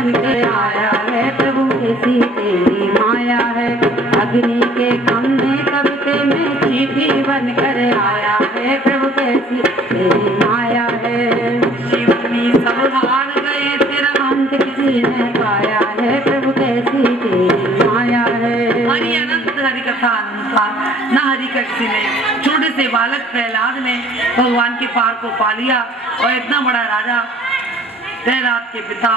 बन के आया है, प्रभु कैसी तेरी माया है। अग्नि के खम्भे कविते में चीटी बन कर आया है, प्रभु कैसी तेरी माया है। शिवनी सब हार गए, तेरा अंत किसी ने पाया है, प्रभु कैसी तेरी माया है। हरि अनंत हरि कथा अनुसार न हरि का किसी ने। छोटे से बालक प्रहलाद ने भगवान के पार को पा लिया और इतना बड़ा राजा प्रहलाद के पिता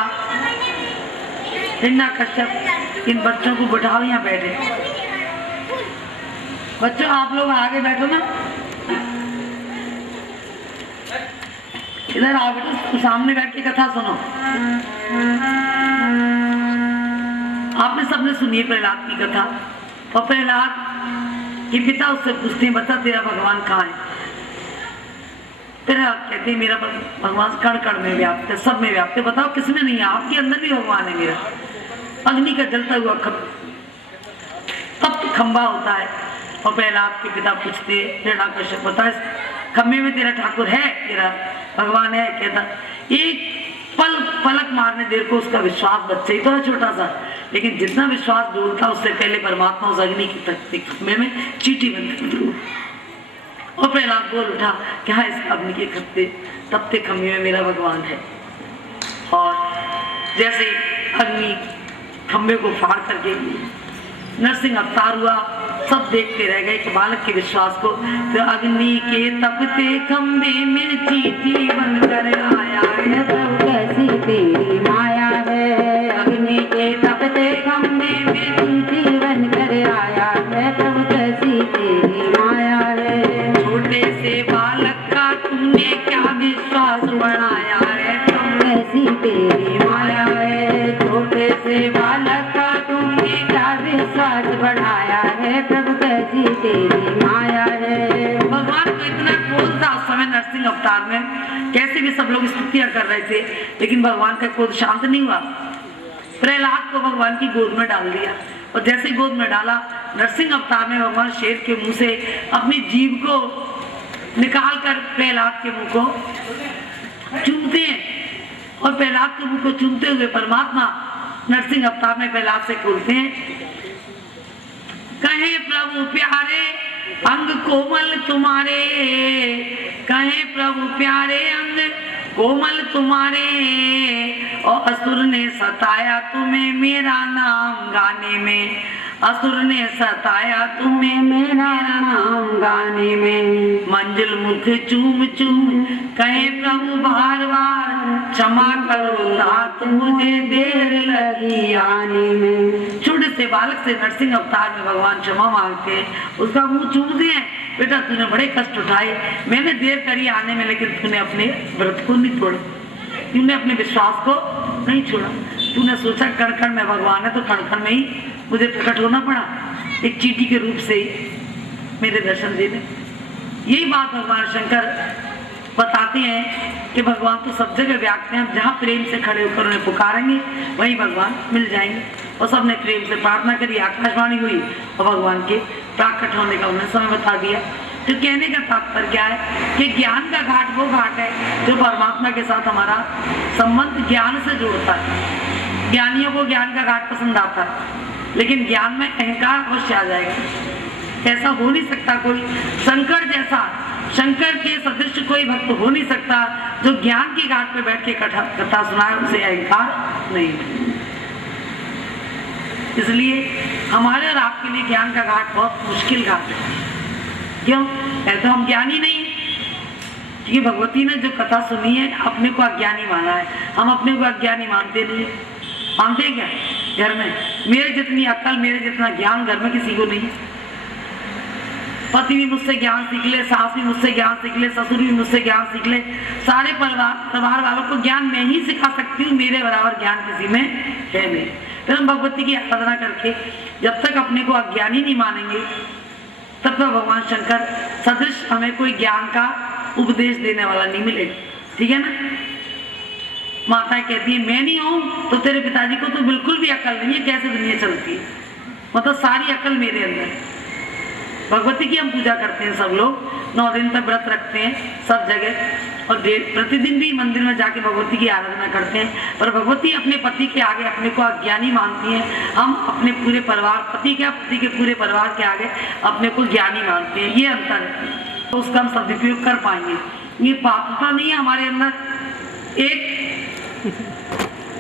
हिरण्यकश्यप इन बच्चों को बिठाओ, यहाँ बैठे। बच्चों आप लोग आगे बैठो ना, इधर आओ बेटो, सामने बैठ के कथा सुनो। आपने सबने सुनी है प्रहलाद की कथा। और प्रहलाद के पिता उससे पूछते हैं, बता तेरा भगवान कहाँ है। प्रहलाद कहते हैं मेरा भगवान कण कण में व्याप्त है, सब में व्याप्त है। बताओ किसमें नहीं है? आपके अंदर भी भगवान है मेरा। अग्नि का जलता हुआ तप्त खंबा होता है। और प्रहलाद के पिता पूछते हिरण्यकश्यप, बता इस खंबे में तेरा ठाकुर है, तेरा भगवान है? कहता एक पलक मारने देर को उसका विश्वास, बच्चे ही तो है छोटा सा, लेकिन जितना विश्वास डूबता उससे पहले परमात्मा उस अग्नि की तख्ती खंबे में चीटी बनती। और प्रहलाद बोल उठा, क्या है इस अग्नि के तपते खंबे में मेरा भगवान है। और जैसे अग्नि खंबे को फाड़ करके नरसिंह अवतार हुआ, सब देखते रह गए कि बालक के विश्वास को। तो अग्नि के तपते खंबे में चीटी बनकर आया है, प्रभु कैसी तेरी माया है। अग्नि के तपते खम्भे में चीटी बन कर आया है, प्रभु कैसी तेरी माया है। छोटे से बालक का तूने क्या विश्वास बढ़ाया है, प्रभु कैसी तेरी माया है। छोटे से बालक का तूने क्या विश्वास बढ़ाया है, प्रभु कैसी तेरी माया है। भगवान को इतना क्रोध था उस समय नरसिंह अवतार में, कैसे भी सब लोग स्तुतियां कर रहे थे, लेकिन भगवान का क्रोध शांत नहीं हुआ। प्रहलाद को भगवान की गोद में डाल दिया, और जैसे गोद में डाला, नरसिंह अवतार में भगवान शेर के मुंह से अपनी जीभ को निकाल कर प्रहलाद के मुंह को चूमते हैं। और प्रहलाद के मुंह को चूमते हुए परमात्मा नरसिंह अवतार में प्रहलाद से बोलते हैं, कहे प्रभु प्यारे अंग कोमल तुम्हारे, कहे प्रभु प्यारे अंग कोमल तुम्हारे, और असुर ने सताया तुम्हें मेरा नाम गाने में, असुर ने सताया तुम्हें मेरा नाम गाने में। मंजिल मुख चूम चूम कहे प्रभु बार बार, क्षमा करो तात मुझे देर लगी आने में। छोटे से बालक से नरसिंह अवतार में भगवान क्षमा मांगते हैं, उसका मुंह चूमते हैं, बेटा तूने बड़े कष्ट उठाए, मैंने देर करी आने में, लेकिन तूने अपने व्रत को नहीं तोड़ा, तूने अपने विश्वास को नहीं छोड़ा। तूने सोचा कण कण में भगवान है, तो कण कण में ही मुझे प्रकट होना पड़ा, एक चीटी के रूप से मेरे दर्शन देने। यही बात भगवान शंकर बताते हैं कि भगवान तो सब जगह व्याप्त हैं, जहाँ प्रेम से खड़े होकर उन्हें पुकारेंगे वहीं भगवान मिल जाएंगे। और सबने प्रेम से प्रार्थना करी, आकाशवाणी हुई और भगवान के प्राकट होने का उन्हें समय बता दिया। तो कहने का तात्पर्य क्या है कि ज्ञान का घाट वो घाट है जो परमात्मा के साथ हमारा संबंध ज्ञान से जोड़ता है। ज्ञानियों को ज्ञान का घाट पसंद आता है, लेकिन ज्ञान में अहंकार अवश्य आ जाएगा। ऐसा हो नहीं सकता कोई शंकर जैसा, शंकर के सदृश कोई भक्त हो नहीं सकता जो ज्ञान की घाट पे बैठ के कथा सुनाए, उसे अहंकार नहीं। इसलिए हमारे और आपके लिए ज्ञान का घाट बहुत मुश्किल घाट है। क्यों? तो हम ज्ञानी नहीं, क्योंकि भगवती ने जो कथा सुनी है अपने को अज्ञानी माना है। हम अपने को अज्ञानी मानते नहीं, मानते क्या? घर में मेरे जितनी अक्ल, मेरे जितना ज्ञान घर में किसी को नहीं। पति भी मुझसे ज्ञान सीख ले, सास भी मुझसे ज्ञान सीख ले, ससुर भी मुझसे ज्ञान सीख ले, सारे परिवार वालों को ज्ञान मैं ही सिखा सकती हूँ, मेरे बराबर ज्ञान किसी में है नहीं। फिर हम भगवती की आराधना करके जब तक अपने को अज्ञानी नहीं मानेंगे, तब तक भगवान शंकर सदृश हमें कोई ज्ञान का उपदेश देने वाला नहीं मिलेगा। ठीक है ना? माता कहती है मैं नहीं हूं तो तेरे पिताजी को तो बिल्कुल भी अकल नहीं है, कैसे दुनिया चलती है, मतलब सारी अकल मेरे अंदर। भगवती की हम पूजा करते हैं, सब लोग 9 दिन तक व्रत रखते हैं सब जगह, और प्रतिदिन भी मंदिर में जाके भगवती की आराधना करते हैं। पर भगवती अपने पति के आगे अपने को अज्ञानी मानती हैं, हम अपने पूरे परिवार, पति के पूरे परिवार के आगे अपने को ज्ञानी मानते हैं। ये अंतर है, तो उसका हम सदुपयोग कर पाएंगे। ये पात्रता नहीं है हमारे अंदर। एक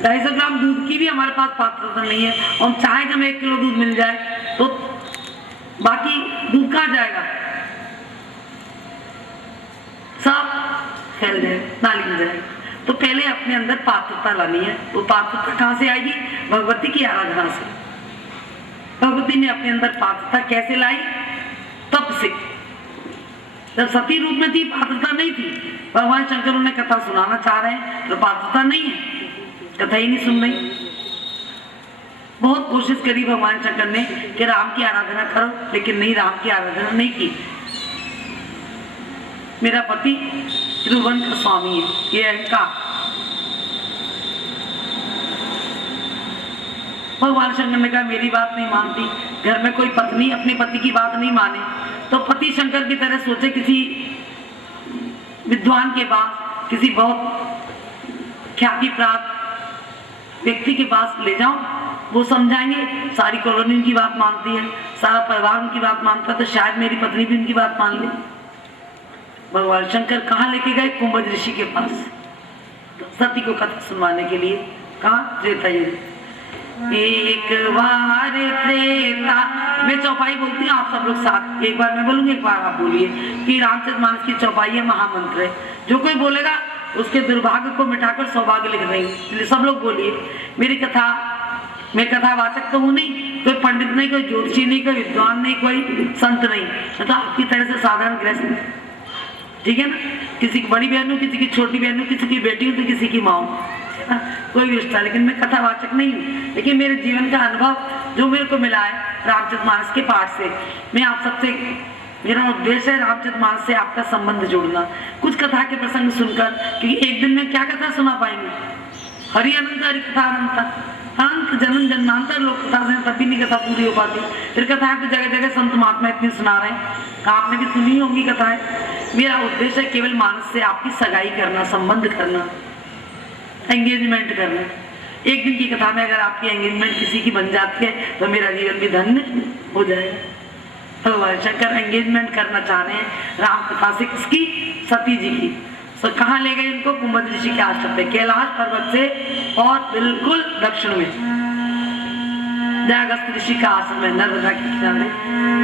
250 ग्राम दूध की भी हमारे पास पात्रता नहीं है, और हम चाहे कि हमें 1 किलो दूध मिल जाए तो बाकी दूध कहाँ जाएगा, सब फैल जाए, नाली में जाएगा। तो पहले अपने अंदर पात्रता लानी है। वो पात्रता कहाँ से आएगी? भगवती की आराधना से। भगवती ने अपने अंदर पात्रता कैसे लाई? तप से। जब सती रूप में थी पात्रता नहीं थी, भगवान शंकर उन्हें कथा सुनाना चाह रहे हैं तो पात्रता नहीं है, कथा ही नहीं सुन रही। बहुत कोशिश करी भगवान शंकर ने कि राम की आराधना करो, लेकिन नहीं, राम की आराधना नहीं की। मेरा पति त्रिभुवन का स्वामी है, ये अहंकार। भगवान शंकर ने कहा मेरी बात नहीं मानती, घर में कोई पत्नी अपने पति की बात नहीं माने तो पति शंकर की तरह सोचे किसी विद्वान के पास, किसी बहुत ख्याति प्राप्त व्यक्ति के पास ले जाओ, वो समझाएंगे। सारी कॉलोनी उनकी बात मानती है, सारा परिवार उनकी बात मानता है, तो शायद मेरी पत्नी भी उनकी बात मान ले। भगवान शंकर कहाँ लेके गए? कुंभज ऋषि के पास, तो सती को कथा सुनवाने के लिए। कहाँ? त्रेता युग। एक बार त्रेता, मैं चौपाई बोलती हूँ, आप सब लोग साथ, एक बार मैं बोलूंगी एक बार आप बोलिए कि रामचरितमानस की चौपाई है, महामंत्र है। जो कोई बोलेगा उसके दुर्भाग्य को मिटाकर सौभाग्य लिख देंगे, इसलिए सब लोग बोलिए। मेरी कथा, मैं कथावाचक तो हूँ नहीं, कोई पंडित नहीं, कोई ज्योतिषी नहीं, कोई विद्वान नहीं, कोई संत नहीं, तो आपकी तरह से साधारण गृहस्थ, ठीक है ना। किसी की बड़ी बहन हूँ, किसी की छोटी बहन हूँ, किसी की बेटी हूँ तो किसी की माँ हूँ, कोई भी रिश्ता, लेकिन मैं कथावाचक नहीं हूँ। लेकिन मेरे जीवन का अनुभव जो मेरे को मिला है रामचरितमानस के पाठ से, मैं आप सबसे, मेरा उद्देश्य है रामचरितमानस से आपका संबंध जोड़ना। कुछ कथा के प्रसंग सुनकर, क्योंकि एक दिन में क्या कथा सुना पाएंगे? हरि अनंत हरि कथा अनंत, अनंत जन्म जन्मांतर लोग कथा से तभी नहीं कथा पूरी हो पाती। फिर कथा को जगह जगह संत महात्मा इतनी सुना रहे हैं, आपने भी सुनी होंगी कथाएं। मेरा उद्देश्य है केवल मानस से आपकी सगाई करना, संबंध करना, एंगेजमेंट करना। एक दिन की कथा में अगर आपकी एंगेजमेंट किसी की बन जाती है तो मेरा जीवन भी धन्य हो जाएगा। भगवान शंकर एंगेजमेंट करना चाह रहे हैं राम कथा से, किसकी? सती जी की। तो कहाँ ले गए इनको? कुंभज ऋषि के आश्रम पे, कैलाश पर्वत से और बिल्कुल दक्षिण में अगस्त ऋषि का आश्रम है, नर्मदा के किनारे।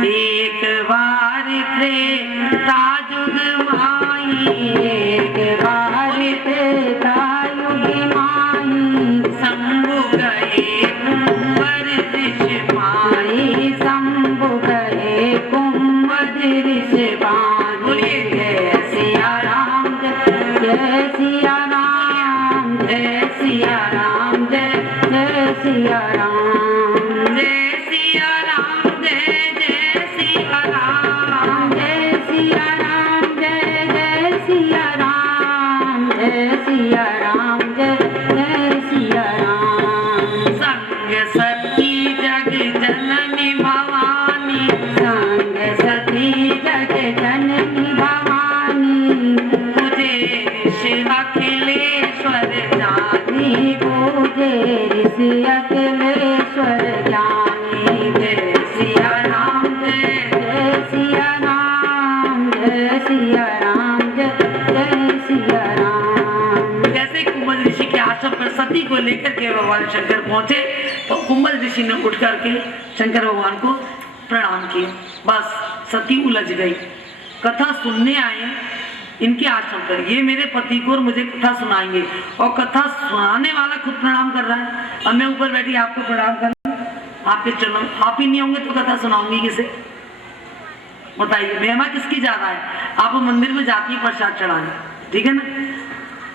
एक बार त्रेता युग माई, एक बार त्रेता युग माई, शंभु गए कुंवर ऋषि माई, शंभु गए कुंभज ऋषि माई। बोलिए जय सिया राम, जय सिया राम, जय सिया राम, जय सिया राम, जय सिया राम, जय सिया राम, जय सिया राम, जय सिया राम, जय सिया राम, जय सिया राम। संग सती जग जननी भवानी, संग सती जग जननी भवानी, पूजे ऋषि अखिलेश्वर जानी, पूजे ऋषि अखिलेश्वर ज्ञानी। जय सिया राम, जय सिया राम, जय सिया राम, जय सिया राम। जैसे कुंभज ऋषि के आश्रम पर सती को लेकर के भगवान शंकर पहुंचे तो कुंभज ऋषि ने उठ करके शंकर भगवान को प्रणाम किया। बस सती उलझ गई। कथा सुनने आए इनके आश्रम पर, ये मेरे पति को और मुझे कथा सुनाएंगे, और कथा सुनाने वाला खुद प्रणाम कर रहा है, और मैं ऊपर बैठी आपको प्रणाम कर, आपके चरणों, आप ही नहीं होंगे तो कथा सुनाऊंगी किसे? बताइए, महिमा किसकी ज्यादा है? आप मंदिर में जाती है प्रसाद चढ़ाने, ठीक है ना,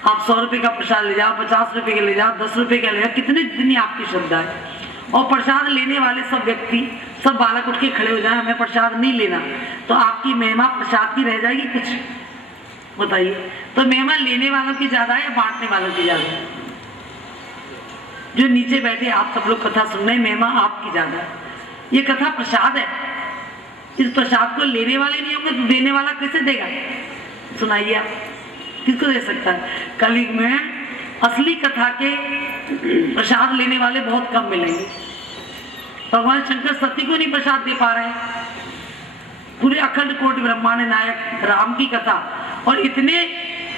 आप 100 रुपए का प्रसाद ले जाओ, 50 रुपए का ले जाओ, 10 रुपए का ले जाओ, कितनी आपकी श्रद्धा है। और प्रसाद लेने वाले सब व्यक्ति, सब बालक उठ के खड़े हो जाए, हमें प्रसाद नहीं लेना, तो आपकी महिमा प्रसाद की रह जाएगी कुछ? बताइए। तो महिमा लेने वालों की ज्यादा है या बांटने वालों की ज्यादा है? जो नीचे बैठे आप सब लोग कथा सुन रहे हैं, महिमा आपकी ज्यादा है। ये कथा प्रसाद है, इस प्रसाद को लेने वाले नहीं होंगे तो देने वाला कैसे देगा? सुनाइए आप, किसको दे सकता है? कलयुग में असली कथा के प्रसाद लेने वाले बहुत कम मिलेंगे। भगवान शंकर सती को नहीं प्रसाद दे पा रहे हैं। पूरे अखंड कोटि ब्रह्मांड नायक राम की कथा और इतने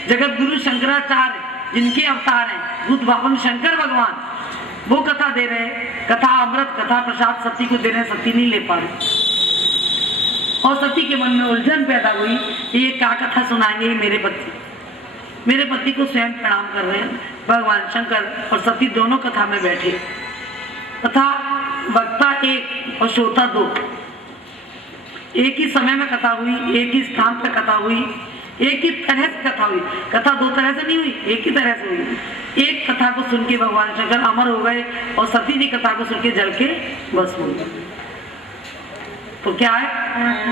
जगत गुरु शंकराचार्य जिनके अवतार हैं, बुद्ध भगवान शंकर भगवान, वो कथा दे रहे हैं। कथा अमृत, कथा प्रसाद सती को दे रहे हैं, सती नहीं ले पा रहे। और सती के मन में उलझन पैदा हुई, ये क्या कथा सुनाएंगे मेरे पति को स्वयं प्रणाम कर रहे हैं भगवान शंकर और सती दोनों कथा में बैठे। कथा वक्ता एक और श्रोता दो, एक ही समय में कथा हुई, एक ही स्थान पर कथा हुई, एक ही तरह से कथा हुई। कथा दो तरह से नहीं हुई, एक ही तरह से हुई। एक कथा को सुन के भगवान शंकर अमर हो गए और सती जी कथा को सुन के जल के भस्म हो गए। तो क्या है?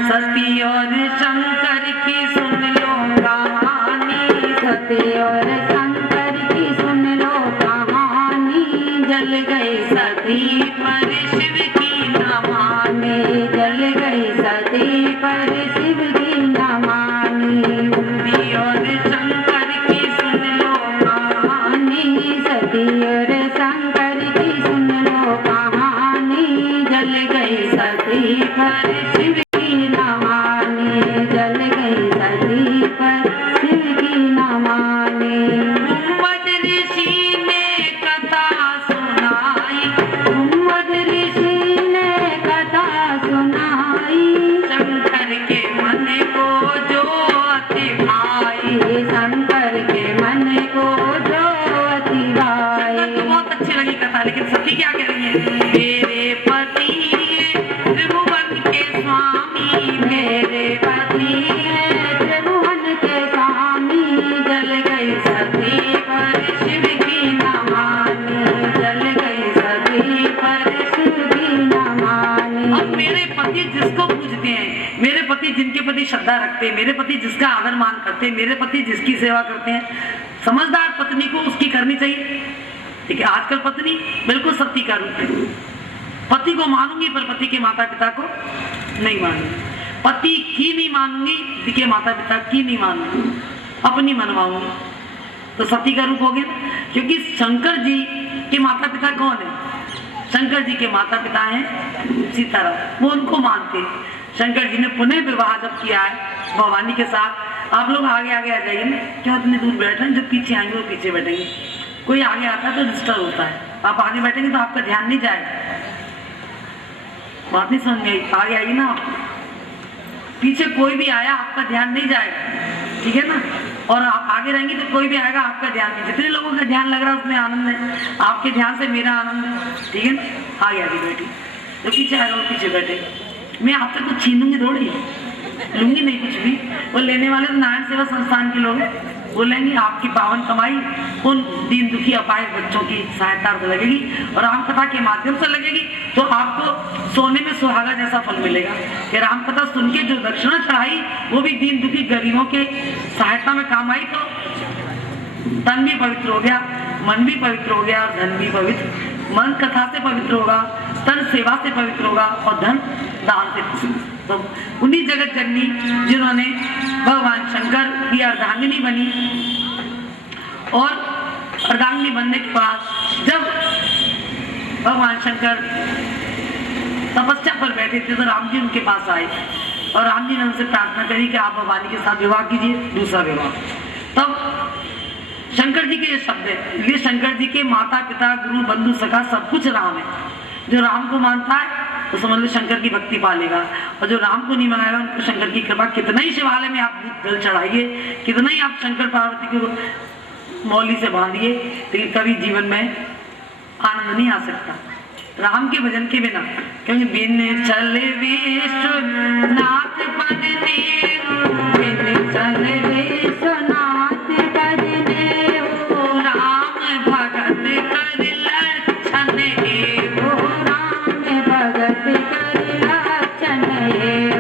सती और शंकर की सुन लो कहानी, सती और शंकर की सुन लो कहानी, जल गई सती पर शिव की न माने, जल गई सती पर शिव की न मानी। सती और शंकर की सुन लो कहानी, सती और शंकर की सुन लो कहानी, जल गई सती पर शिव की न मानी, जल गई सती पर शिव की न मानी। कुंवद ऋषि ने कथा सुनाई, कुंवद ऋषि ने कथा सुनाई, शंकर के मन को जो अति भाई, शंकर के मन को जो अति भाई। तो बहुत अच्छी लगी कथा, लेकिन सती क्या कह रही है? मेरे पति त्रिभुवन के स्वामी, मेरे पति है त्रिभुवन के स्वामी, जल गई सती पर शिव की न मानी, जल गई सती पर शिव की न मानी। अब मेरे पति जिसको पूजते हैं, मेरे पति जिनके प्रति श्रद्धा रखते हैं, मेरे पति जिसका आदर मान करते हैं, मेरे पति जिसकी सेवा करते हैं, समझदार पत्नी को उसकी करनी चाहिए। ठीक है, आजकल पत्नी बिल्कुल सती का रूप है। पति को मानूंगी पर पति के माता पिता को नहीं मानूंगी, पति की नहीं मानूंगी, पति के माता पिता की नहीं मानूंगी, अपनी मनवाऊंगी। तो सती का रूप हो गया, क्योंकि शंकर जी के माता पिता कौन है? शंकर जी के माता पिता हैं सीताराम, वो उनको मानते हैं। शंकर जी ने पुनः विवाह जब किया है भवानी के साथ। आप लोग आगे आगे आ जाइए ना, क्यों इतनी दूर बैठ रहे हैं? जो पीछे आएंगे वो पीछे बैठेंगे, कोई आगे आता है तो डिस्टर्ब होता है। आप आगे बैठेंगे तो आपका ध्यान नहीं जाएगा। बात नहीं समझ में आई? आगे आइए ना, पीछे कोई भी आया आपका ध्यान नहीं जाएगा, ठीक है ना? और आप आगे रहेंगे तो कोई भी आएगा आपका ध्यान नहीं। जितने लोगों का ध्यान लग रहा है उसमें आनंद है, आपके ध्यान से मेरा आनंद है, ठीक है ना? आगे आगे बैठिए, जो पीछे आएगा वो पीछे बैठे। मैं आपसे कुछ छीनूंगी थोड़ी, लूंगी नहीं कुछ भी। वो लेने वाले तो नारायण सेवा संस्थान के लोग हैं, वो लेंगे। आपकी पावन कमाई उन दीन दुखी अपाहिज बच्चों की सहायता से लगेगी और राम कथा के माध्यम से लगेगी, तो आपको सोने में सुहागा जैसा फल मिलेगा कि राम कथा सुन के जो दक्षिणा चढ़ाई वो भी दीन दुखी गरीबों के सहायता में काम आई, तो तन भी पवित्र हो गया, मन भी पवित्र हो गया और धन भी पवित्र। मन कथा से पवित्र होगा, तन सेवा से पवित्र होगा और धन दान से। तो उन्हीं जगत जननी जिन्होंने भगवान शंकर की अर्धांगिनी बनी, और अर्धांगिनी बनने के बाद जब भगवान शंकर तपस्या पर बैठे थे तो राम जी उनके पास आए और राम जी ने उनसे प्रार्थना करी कि आप भवानी के साथ विवाह कीजिए, दूसरा विवाह। तब शंकर जी के ये शब्द है, इसलिए शंकर जी के माता पिता गुरु बंधु सखा सब कुछ राम है। जो राम को मानता है तो समझ लो शंकर की भक्ति पा लेगा, और जो राम को नहीं मनाएगा उनको शंकर की कृपा। कितना ही शिवालय में आप जल चढ़ाइए, कितना ही आप शंकर पार्वती को मौली से बांधिए, लेकिन कभी जीवन में आनंद नहीं आ सकता राम के भजन के बिना। क्योंकि बिन चले विश्वनाथ बजने, बिन चले विश्वनाथ बजने, ओ राम भगत कर लक्षण ओ राम भगत कर लक्षण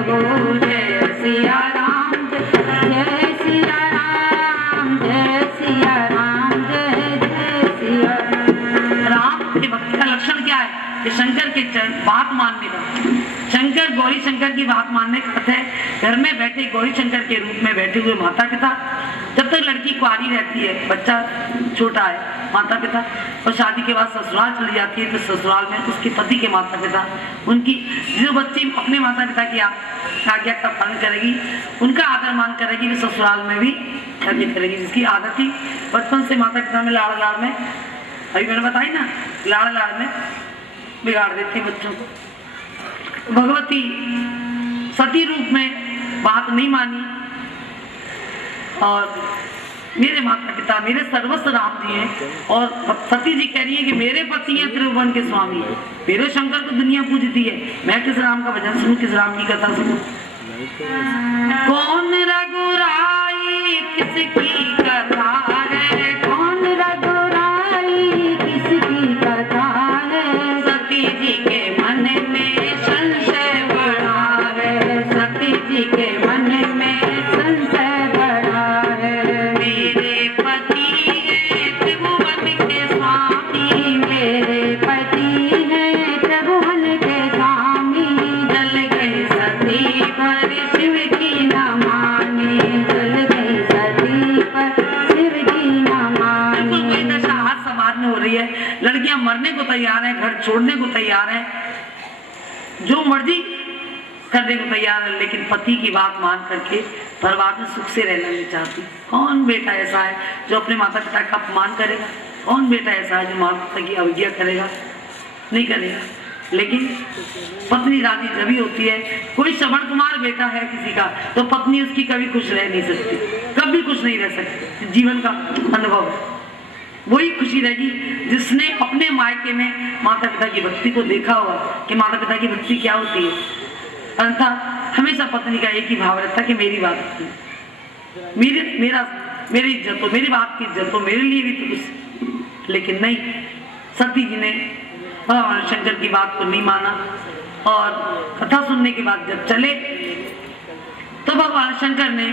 हो। जय सिया राम, जय सिया राम, जय सिया राम, जय जय सिया राम के भक्ति का लक्षण क्या है? कि शंकर के बात मानने का, शंकर गौरी शंकर की बात मानने का अर्थ है घर में बैठे गौरी शंकर के रूप में बैठे हुए माता पिता, जब तक लड़की कुंवारी रहती है, बच्चा छोटा है, माता पिता, और शादी के बाद ससुराल चली जाती है तो ससुराल में उसके पति के माता पिता, उनकी जो बच्ची अपने माता पिता की आज्ञा का पालन करेगी, उनका आदर मान करेगी, वो ससुराल में भी आज्ञा करेगी। जिसकी आदत थी बचपन से माता पिता में लाड़ लाड़ में, अभी मैंने बताई ना, लाड़ लाड़ में बिगाड़ देती है बच्चों को। भगवती सती रूप में बात नहीं मानी और मेरे माता पिता मेरे सर्वस्व राम जी हैं, और सती जी कह रही है कि मेरे पति हैं त्रिभुवन के स्वामी, मेरे शंकर को दुनिया पूजती है, मैं किस राम का भजन सुनूं, किस राम की कथा सुनूं? कौन रघुराई किसकी कथा है, कौन रघुराई किसकी कथा है, सती जी के मन में संशय बढ़ा है, सती जी के मन में संशय बढ़ा है। मेरे पति हैं त्रिभुवन के स्वामी, मेरे पति हैं त्रिभुवन के स्वामी, जल गई सती पर शिव की न मानी, जल गई सती पर शिव की न मानी। कोई दशा आज समाज में हो रही है, लड़कियां मरने को तैयार हैं, घर छोड़ने को तैयार हैं, जो मर्जी करने को तैयार है, लेकिन पति की बात मान करके परिवार में सुख से रहना नहीं चाहती। कौन बेटा ऐसा है जो अपने माता पिता का अपमान करेगा? कौन बेटा ऐसा है जो माता पिता की अवज्ञा करेगा? नहीं करेगा। लेकिन पत्नी राजी जब होती है, कोई श्रवण कुमार बेटा है किसी का, तो पत्नी उसकी कभी खुश रह नहीं सकती, कभी खुश नहीं रह सकती। जीवन का अनुभव है, वही खुशी रहेगी जिसने अपने मायके में माता पिता की भक्ति को देखा होगा कि माता पिता की भक्ति क्या होती है। अन्यथा हमेशा पत्नी का एक ही भाव रहता है कि मेरी बात होती है, मेरी इज्जत हो, मेरी बात की इज्जत हो, मेरे लिए भी तो कुछ। लेकिन नहीं, सती जी ने भगवान शंकर की बात को नहीं माना, और कथा सुनने के बाद जब चले तो भगवान शंकर ने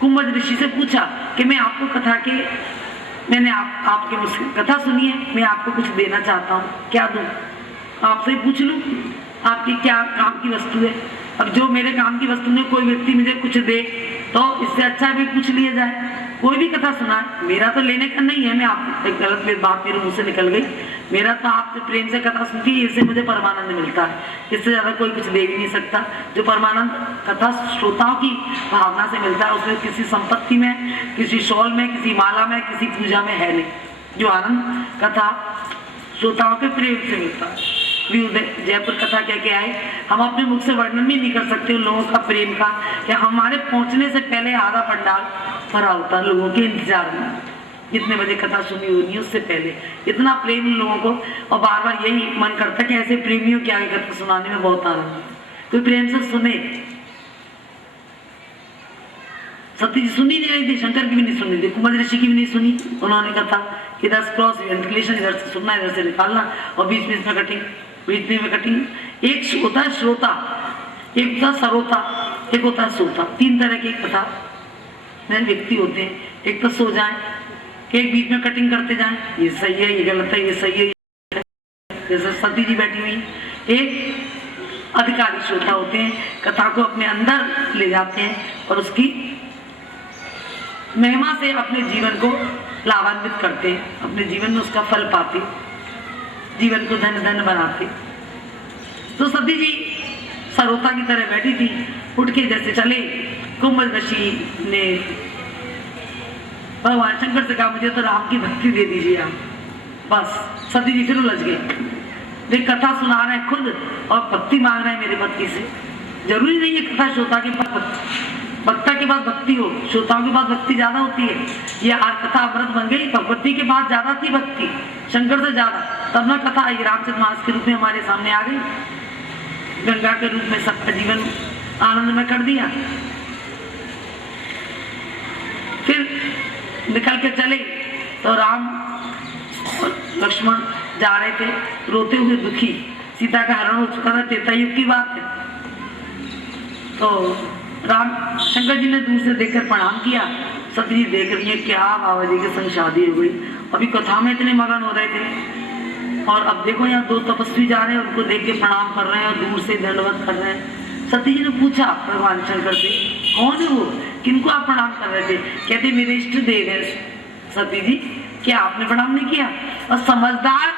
कुंभज ऋषि से पूछा कि मैं आपको कथा के, मैंने आपके मुझसे कथा सुनी है, मैं आपको कुछ देना चाहता हूँ, क्या दूँ? आपसे पूछ लूँ आपकी क्या काम की वस्तु है? अब जो मेरे काम की वस्तु में कोई व्यक्ति मुझे कुछ दे तो इससे अच्छा भी पूछ लिया जाए। कोई भी कथा सुनाए, मेरा तो लेने का नहीं है, मैं आप एक गलत बात मेरे मुंह से निकल गई, मेरा तो आपसे प्रेम से कथा सुनती है, इससे मुझे परमानंद मिलता है, इससे ज़्यादा कोई कुछ दे भी नहीं सकता। जो परमानंद कथा श्रोताओं की भावना से मिलता है, उसमें किसी संपत्ति में, किसी शॉल में, किसी माला में, किसी पूजा में है नहीं। जो आनंद कथा श्रोताओं के प्रेम से मिलता है। जयपुर कथा कह के आए, हम अपने मुख से वर्णन भी नहीं कर सकते उन लोगों का प्रेम का, कि हमारे पहुंचने से पहले आधा पंडाल भरा होता लोगों के इंतजार में, जितने बजे कथा सुनी होनी उससे पहले इतना प्रेम उन लोगों को। और बार बार यही मन करता कि ऐसे प्रेमियों की आगे कथा सुनाने में बहुत आनंद, कोई प्रेम से सुने। सती जी सुनी नहीं रही थी, शंकर की भी नहीं सुनी थी, कुंभज ऋषि की भी नहीं सुनी। उन्होंने कहा था इधर से क्रॉस वेंटिलेशन, इधर से सुनना, इधर से निकालना, और बीच बीच में कटिंग, बीच बीच में कटिंग। एक होता है श्रोता, एक होता है सरोता, एक होता है सोता। तीन तरह की कथा में व्यक्ति होते हैं। एक तो सो जाए, एक बीच में कटिंग करते जाए, ये सही है, ये गलत है, ये सही है, जैसे सती जी बैठी हुई। एक अधिकारी श्रोता होते हैं, कथा को अपने अंदर ले जाते हैं और उसकी महिमा से अपने जीवन को लाभान्वित करते हैं, अपने जीवन में उसका फल पाते, जीवन को धन धन बनाते। तो सती जी सरोता की तरह बैठी थी, उठ के जैसे चले, कुंभज ऋषि ने भगवान शंकर से कहा मुझे तो राम की भक्ति दे दीजिए आप। बस सती जी फिर उलझ गए, वे कथा सुना रहे हैं खुद और भक्ति मांग रहे हैं मेरे पति से। जरूरी नहीं है कथा श्रोता के पास, वक्ता के पास भक्ति हो, श्रोताओं के पास भक्ति ज्यादा होती है। ये आज कथा अमृत बन गई, भगवती के पास ज्यादा थी भक्ति, शंकर से ज्यादा, तब ना कथा आई रामचरितमानस के रूप में हमारे सामने आ गई, गंगा के रूप में सबका जीवन आनंद में कर दिया। फिर निकल के चले तो राम और लक्ष्मण जा रहे थे रोते हुए दुखी, सीता का हरण हो चुका था, त्रेता युग की बात है। तो राम शंकर जी ने दूर से देखकर प्रणाम किया। सती जी देख रही है क्या बाबा जी के संग शादी हो गई, अभी कथा में इतने मगन हो रहे थे और अब देखो यहाँ दो तपस्वी जा रहे हैं, उनको देख के प्रणाम कर रहे हैं और दूर से दंडवत कर रहे हैं। सती जी ने पूछा भगवान शंकर से, कौन है वो, किनको आप प्रणाम कर रहे थे? कहते मेरे इष्ट देव है। सती जी, क्या आपने प्रणाम नहीं किया? और समझदार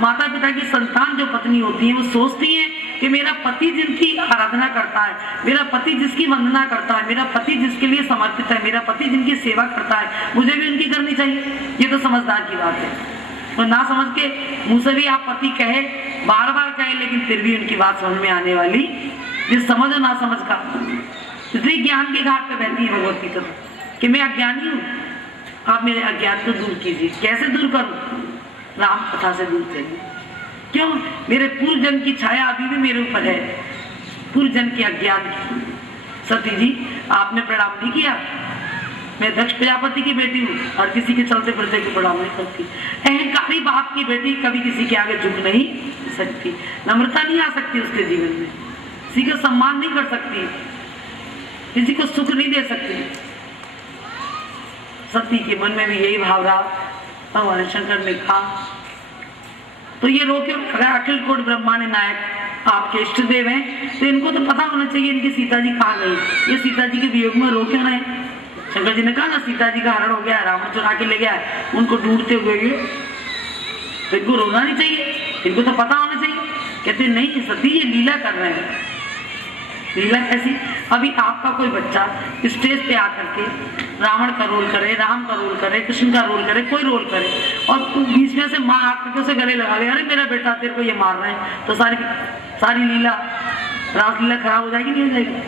माता पिता की संतान जो पत्नी होती है वो सोचती है कि मेरा पति जिनकी आराधना करता है, मेरा पति जिसकी वंदना करता है, मेरा पति जिसके लिए समर्पित है, मेरा पति जिनकी सेवा करता है, मुझे भी उनकी करनी चाहिए। ये तो समझदार की बात है। तो ना समझ के मुंह से भी आप पति कहे, बार बार कहे, लेकिन फिर भी उनकी बात समझ में आने वाली जिस समझ और ना समझ का। इसलिए ज्ञान के घाट पे बहती है भगवती तो कि मैं अज्ञानी हूँ, आप मेरे अज्ञान को दूर कीजिए। कैसे दूर करूँ? राम कथा से दूर करिए। क्यों? मेरे पूर्व जन्म की छाया अभी भी मेरे ऊपर है, पूर्व जन्म के अज्ञान की। सती जी, आपने प्रणाम नहीं किया। मैं दक्ष प्रजापति की बेटी हूँ और किसी के चलते फिरते को प्रणाम नहीं करती। अहंकारी बाप की बेटी कभी किसी के आगे झुक नहीं सकती, नम्रता नहीं आ सकती उसके जीवन में, किसी का सम्मान नहीं कर सकती, किसी को सुख नहीं दे सकती। सती के मन में भी यही भाव रहा। भगवान शंकर ने कहा तो ये रोके, अगर अखिल कोट ब्रह्मांड नायक आपके इष्ट देव हैं तो इनको तो पता होना चाहिए इनकी सीता जी कहाँ गई। ये सीता जी के वियोग में रो क्यों रहे? शंकर जी ने कहा ना सीता जी का हरण हो गया, रावण चुरा के ले गया, उनको ढूंढते हुए गए, तो इनको रोना नहीं चाहिए, इनको तो पता होना चाहिए। कहते नहीं सती, ये लीला कर रहे हैं। लीला कैसी? अभी आपका कोई बच्चा स्टेज पे आकर के रावण का रोल करे, राम का रोल करे, कृष्ण का रोल करे, कोई रोल करे, और बीच में से माँ आकर के उसे गले लगा ले, अरे मेरा बेटा तेरे को ये मार रहे हैं, तो सारी लीला, रासलीला खराब हो जाएगी, नहीं हो जाएगी?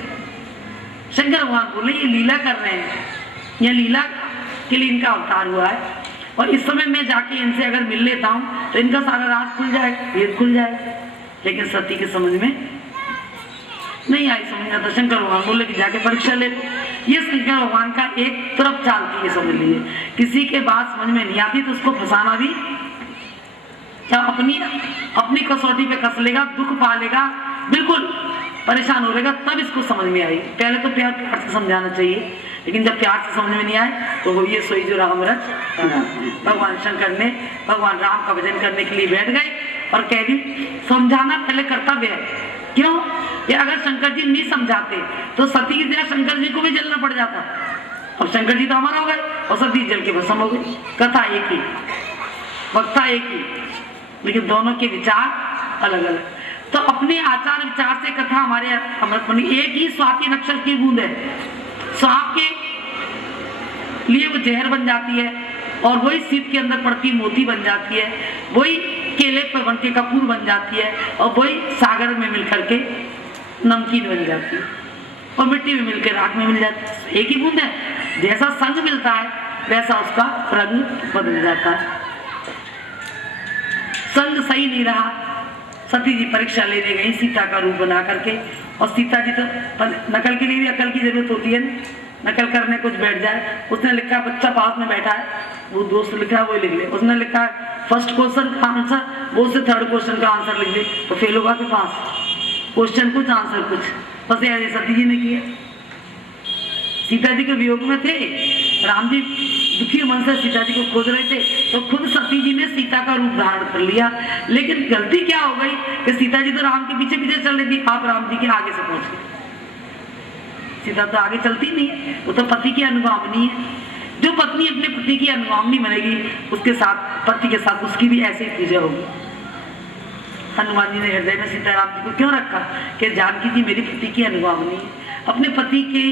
शंकर भगवान बोले ये लीला कर रहे हैं, यह लीला के लिए इनका अवतार हुआ है, और इस समय मैं जाके इनसे अगर मिल लेता हूँ तो इनका सारा राज खुल जाएगा, भेद खुल जाएगा। लेकिन सती की समझ में नहीं आई, समझ आता। शंकर भगवान बोले कि जाके परीक्षा ले लो। ये शंकर भगवान का एक तरफ चालती है, समझ लीजिए। किसी के बात समझ में नहीं आती तो उसको फंसाना भी, क्या अपनी कसौटी पे कस लेगा, दुख पा लेगा, बिल्कुल परेशान हो रहेगा, तब इसको समझ में आई। पहले तो प्यार से समझाना चाहिए, लेकिन जब प्यार से समझ में नहीं आए तो वो ये सोई जो राम रच। भगवान शंकर ने भगवान राम का भजन करने के लिए बैठ गए और कह दी समझाना पहले कर्तव्य है। क्यों? कि अगर शंकर जी नहीं समझाते तो सती की तरह शंकर जी को भी जलना पड़ जाता। अब शंकर जी तो अमर हो गए और सती जल के भस्म हो गई। कथा एक ही, वक्ता एक ही, लेकिन दोनों के विचार अलग अलग। तो अपने आचार विचार से कथा हमारे अमृत बनी। एक ही स्वाति नक्षत्र की बूंद है, सांप के लिए वो जहर बन जाती है, और वही सीप के अंदर पड़ती मोती बन जाती है, वही केले पर बन के कपूर बन जाती है, और वही सागर में मिलकर के नमकीन बन जाती है, और मिट्टी में मिलकर राख में मिल जाती है। एक ही बूंद है, जैसा संग मिलता है वैसा उसका रंग बदल जाता है। संग सही नहीं रहा, सती जी परीक्षा लेने गई सीता का रूप बना करके, और सीता जी तो नकल के लिए भी अकल की जरूरत होती है, नकल करने कुछ बैठ जाए। उसने लिखा बच्चा पास में बैठा है, वो दोस्त लिखा है वो लिख ले। उसने लिखा है फर्स्ट क्वेश्चन का आंसर, वो उससे थर्ड क्वेश्चन का आंसर लिख ले, तो फेल होगा के पास। क्वेश्चन कुछ आंसर कुछ, बस ऐसे सती जी ने किया। सीता जी के वियोग में थे, राम जी दुखी मन से सीता जी को खोज रहे थे, तो खुद सती जी ने सीता का रूप धारण कर लिया। लेकिन गलती क्या हो गई कि सीता जी तो राम के पीछे पीछे चल रही थी, आप राम जी के आगे से पहुंच गए। सीता तो आगे चलती नहीं है, वो तो पति की अनुगामिनी है। जो पत्नी अपने पति की अनुगामिनी बनेगी, उसके साथ पति के साथ उसकी भी ऐसे ही पूजा होगी। हनुमान जी ने हृदय में सीताराम जी को क्यों रखा कि जानकी जी मेरी पति की अनुगामिनी है। अपने पति के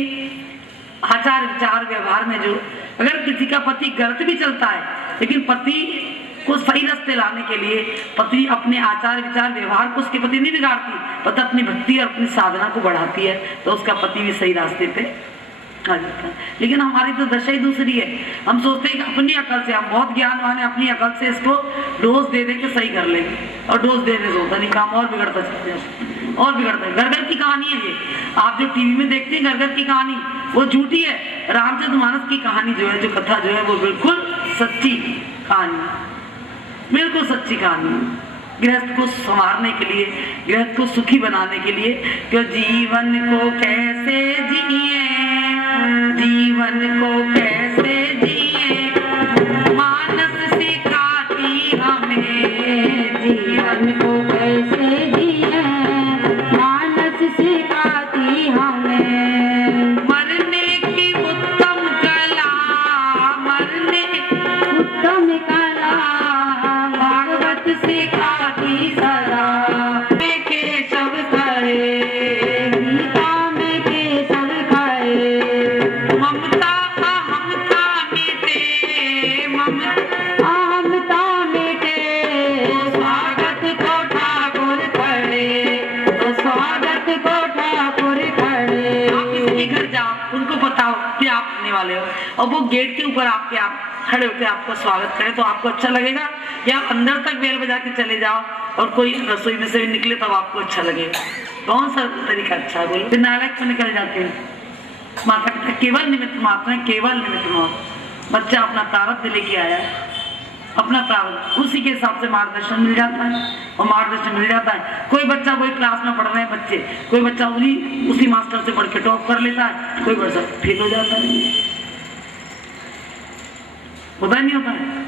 आचार विचार व्यवहार में जो, अगर किसी का पति गलत भी चलता है, लेकिन पति को सही रास्ते लाने के लिए पत्नी अपने आचार विचार व्यवहार को उसके पति नहीं बिगाड़ती, पति अपनी भक्ति और अपनी साधना को बढ़ाती है, तो उसका पति भी सही रास्ते पे आ जाता है। लेकिन हमारी तो दशा ही दूसरी है। हम सोचते हैं कि अपनी अकल से, हम बहुत ज्ञानवान है, अपनी अकल से इसको डोज दे दे के सही कर लेंगे, और डोज देने से होता नहीं, काम और बिगड़ता चलता है, और बिगड़ता है। घर घर की कहानी है ये, आप जो टीवी में देखते हैं घर घर की कहानी, वो झूठी है। रामचरितमानस की कहानी जो है, जो कथा जो है, वो बिल्कुल सच्ची कहानी, बिल्कुल सच्ची कहानी। गृहस्थ को संवारने के लिए, गृहस्थ को सुखी बनाने के लिए, कि जीवन को कैसे जिए, जीवन को कैसे जिए, मानस सिखाती हमें कैसे जिए मानस सिखाती हमें। मरने की उत्तम कला, मरने उत्तम कला भागवत सिखाती सदा। में केशव कहे, गीता में केशव कहे, ममता अहमता मिटे, आमता मिटे, स्वागत को ठाकुर खड़े, तो स्वागत को ठाकुर खड़े। आप किसी के घर जाओ, उनको बताओ कि आप आने वाले हो, और वो गेट के ऊपर आपके आप खड़े होकर आपका स्वागत करें, तो आपको अच्छा लगेगा? या अंदर तक बेल बजा के चले जाओ और कोई रसोई में से निकले तब आपको अच्छा लगेगा? कौन सा तरीका अच्छा है बोलो? नालायक तो निकल जाते हैं। माता पिता केवल निमित्त मात्र है, केवल निमित्त मात्र। बच्चा अपना प्रारब्ध लेके आया है, अपना प्रारब्ध, उसी के हिसाब से मार्गदर्शन मिल जाता है, और मार्गदर्शन मिल जाता है। कोई बच्चा वही क्लास में पढ़ रहे हैं बच्चे, कोई बच्चा उसी मास्टर से पढ़ के टॉप कर लेता है, कोई बच्चा फेल हो जाता है। होता नहीं होता है?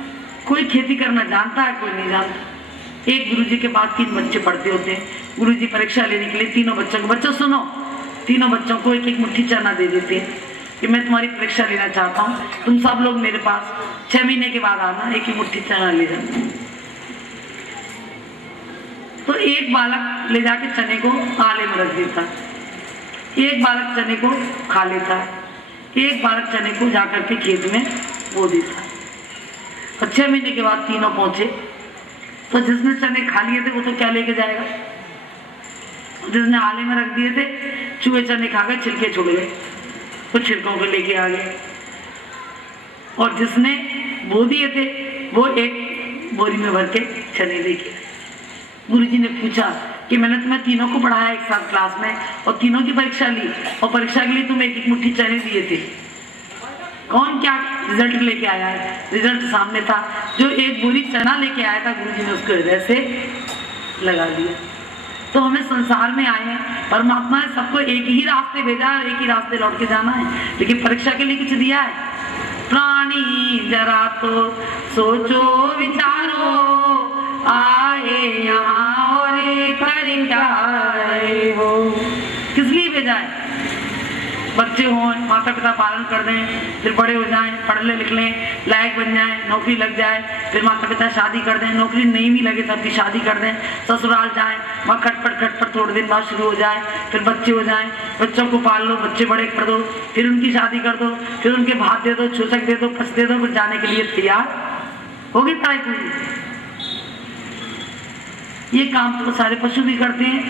कोई खेती करना जानता है, कोई नहीं जानता। एक गुरुजी के पास 3 बच्चे पढ़ते होते हैं। गुरुजी परीक्षा लेने के लिए तीनों बच्चों को, बच्चों सुनो, तीनों बच्चों को एक एक मुट्ठी चना दे देते हैं कि मैं तुम्हारी परीक्षा लेना चाहता हूँ, तुम सब लोग मेरे पास 6 महीने के बाद आना, एक ही मुट्ठी चना ले जाना। तो एक बालक ले जाके चने को आले में रख देता है, एक बालक चने को खा लेता है, एक बालक चने को जाकर के खेत में बो देता है। और 6 महीने के बाद तीनों पहुंचे, तो जिसने चने खा लिए थे वो तो क्या लेके जाएगा? जिसने आले में रख दिए थे, चूहे चने खा गए, छिलके छोड़ गए, तो छिलकों को लेके आ गए। और जिसने बो दिए थे वो एक बोरी में भर के चने लेके आए। गुरुजी ने पूछा कि मैंने तुम्हें तीनों को पढ़ाया एक साथ क्लास में, और तीनों की परीक्षा ली, और परीक्षा के लिए तुम्हें एक एक मुट्ठी चने दिए थे, कौन क्या रिजल्ट लेके आया है? रिजल्ट सामने था। जो एक बोरी चना लेके आया था, गुरुजी ने उसको हृदय से लगा दिया। तो हमें संसार में आए हैं, परमात्मा ने सबको एक ही रास्ते भेजा है, एक ही रास्ते लौट के जाना है, लेकिन परीक्षा के लिए कुछ दिया है? प्राणी जरा तो सोचो विचारो, आए यहाँ और कर क्या रहे हो? किस लिए भेजा है? बच्चे हों, माता पिता पालन कर दें, फिर बड़े हो जाएं, पढ़ ले लिख लें, लायक बन जाएं, नौकरी लग जाए, फिर माता पिता शादी कर दें, नौकरी नहीं भी लगे तब भी शादी कर दें, ससुराल जाएं, वहाँ खटपट थोड़े दिन बाद शुरू हो जाए, फिर बच्चे हो जाएं, बच्चों को पाल लो, बच्चे बड़े कर दो, फिर उनकी शादी कर दो, फिर उनके भात दे दो, छूछक दे दो, पस दे दो, फिर जाने के लिए तैयार होगी पढ़ाई पूरी। ये काम तो सारे पशु भी करते हैं,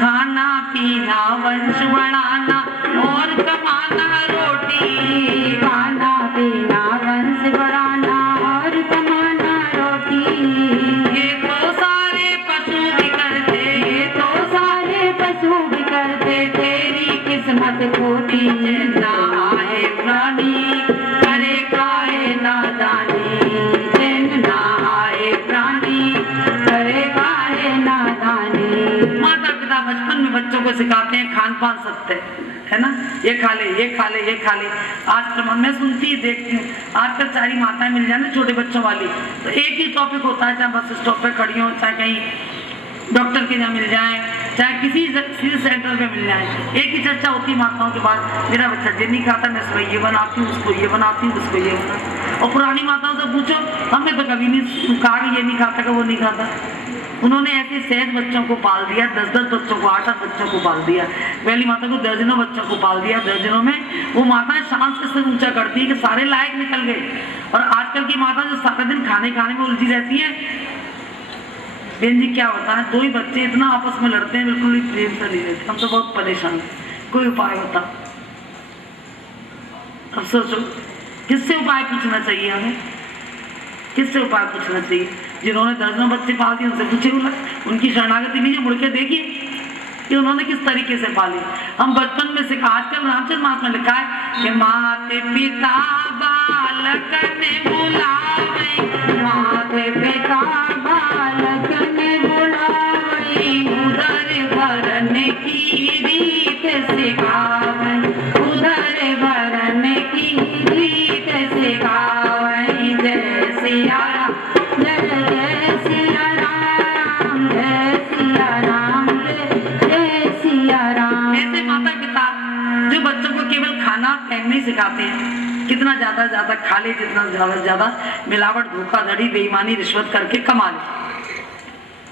खाना पीना वंश बढ़ाना और कमाना रोटी, खाना पीना वंश बढ़ाना और कमाना रोटी। ये तो सारे पशु भी करते, ये तो सारे पशु भी करते, तेरी किस्मत खोटी ना आए प्राणी करे काहे ना जानी, चैन ना आए प्राणी करे काहे ना जानी। माता पिता बचपन में बच्चों को सिखाते हैं खान पान सत्य है ना, ये खा ले, ये खा ले, ये खा ले। आजकल मैं सुनती देखती हूँ, आजकल सारी माताएं मिल जाए ना छोटे बच्चों वाली, तो एक ही टॉपिक होता है, चाहे बस स्टॉप पे खड़ी हो, चाहे कहीं डॉक्टर के यहाँ मिल जाए, चाहे किसी सेंटर पे मिल जाए, एक ही चर्चा होती है माताओं के बाद, मेरा बच्चा ये नहीं खाता, मैं सुबह ये बनाती हूँ, उसको ये बनाती हूँ, उसको ये बनाती हूँ। और पुरानी माताओं से पूछो, हमें तो कभी नहीं कहा कि ये नहीं खाता कि वो नहीं खाता। उन्होंने ऐसे सहज बच्चों को पाल दिया, 10-10 बच्चों को, 8-8 बच्चों को पाल दिया। पहली माता को दर्जनों बच्चों को पाल दिया, दर्जनों में वो माता शान से सिर ऊंचा करती है कि सारे लायक निकल गए। और आजकल की माता जो सारा दिन खाने में उलझी रहती है, बहन जी क्या होता है, 2 ही बच्चे इतना आपस में लड़ते हैं, बिल्कुल भी प्रेम से नहीं रहते, हम तो बहुत परेशान, कोई उपाय होता। अब सोचो किससे उपाय पूछना चाहिए हमें, किससे उपाय पूछना चाहिए? जिन्होंने दर्जनों बच्चे पाल दिए उनसे पूछे, उनकी शरणागति लीजिए, मुड़ के देखिए कि उन्होंने किस तरीके से पाली। हम बचपन में सिखा, आजकल रामचंद्र मास में लिखा है कि माते पिता बालक ने बुलावे, माते पिता बालक ने बुलावे, उदर भरन की रीत सिखावे, उदर भरन की रीत सिखावे। जय सिया राम, जय जय सिया राम, जय टाइम नहीं सिखाते हैं, कितना ज्यादा ज्यादा खा ले, जितना ज्यादा ज्यादा मिलावट, धोखाधड़ी, बेईमानी, रिश्वत करके कमा ले।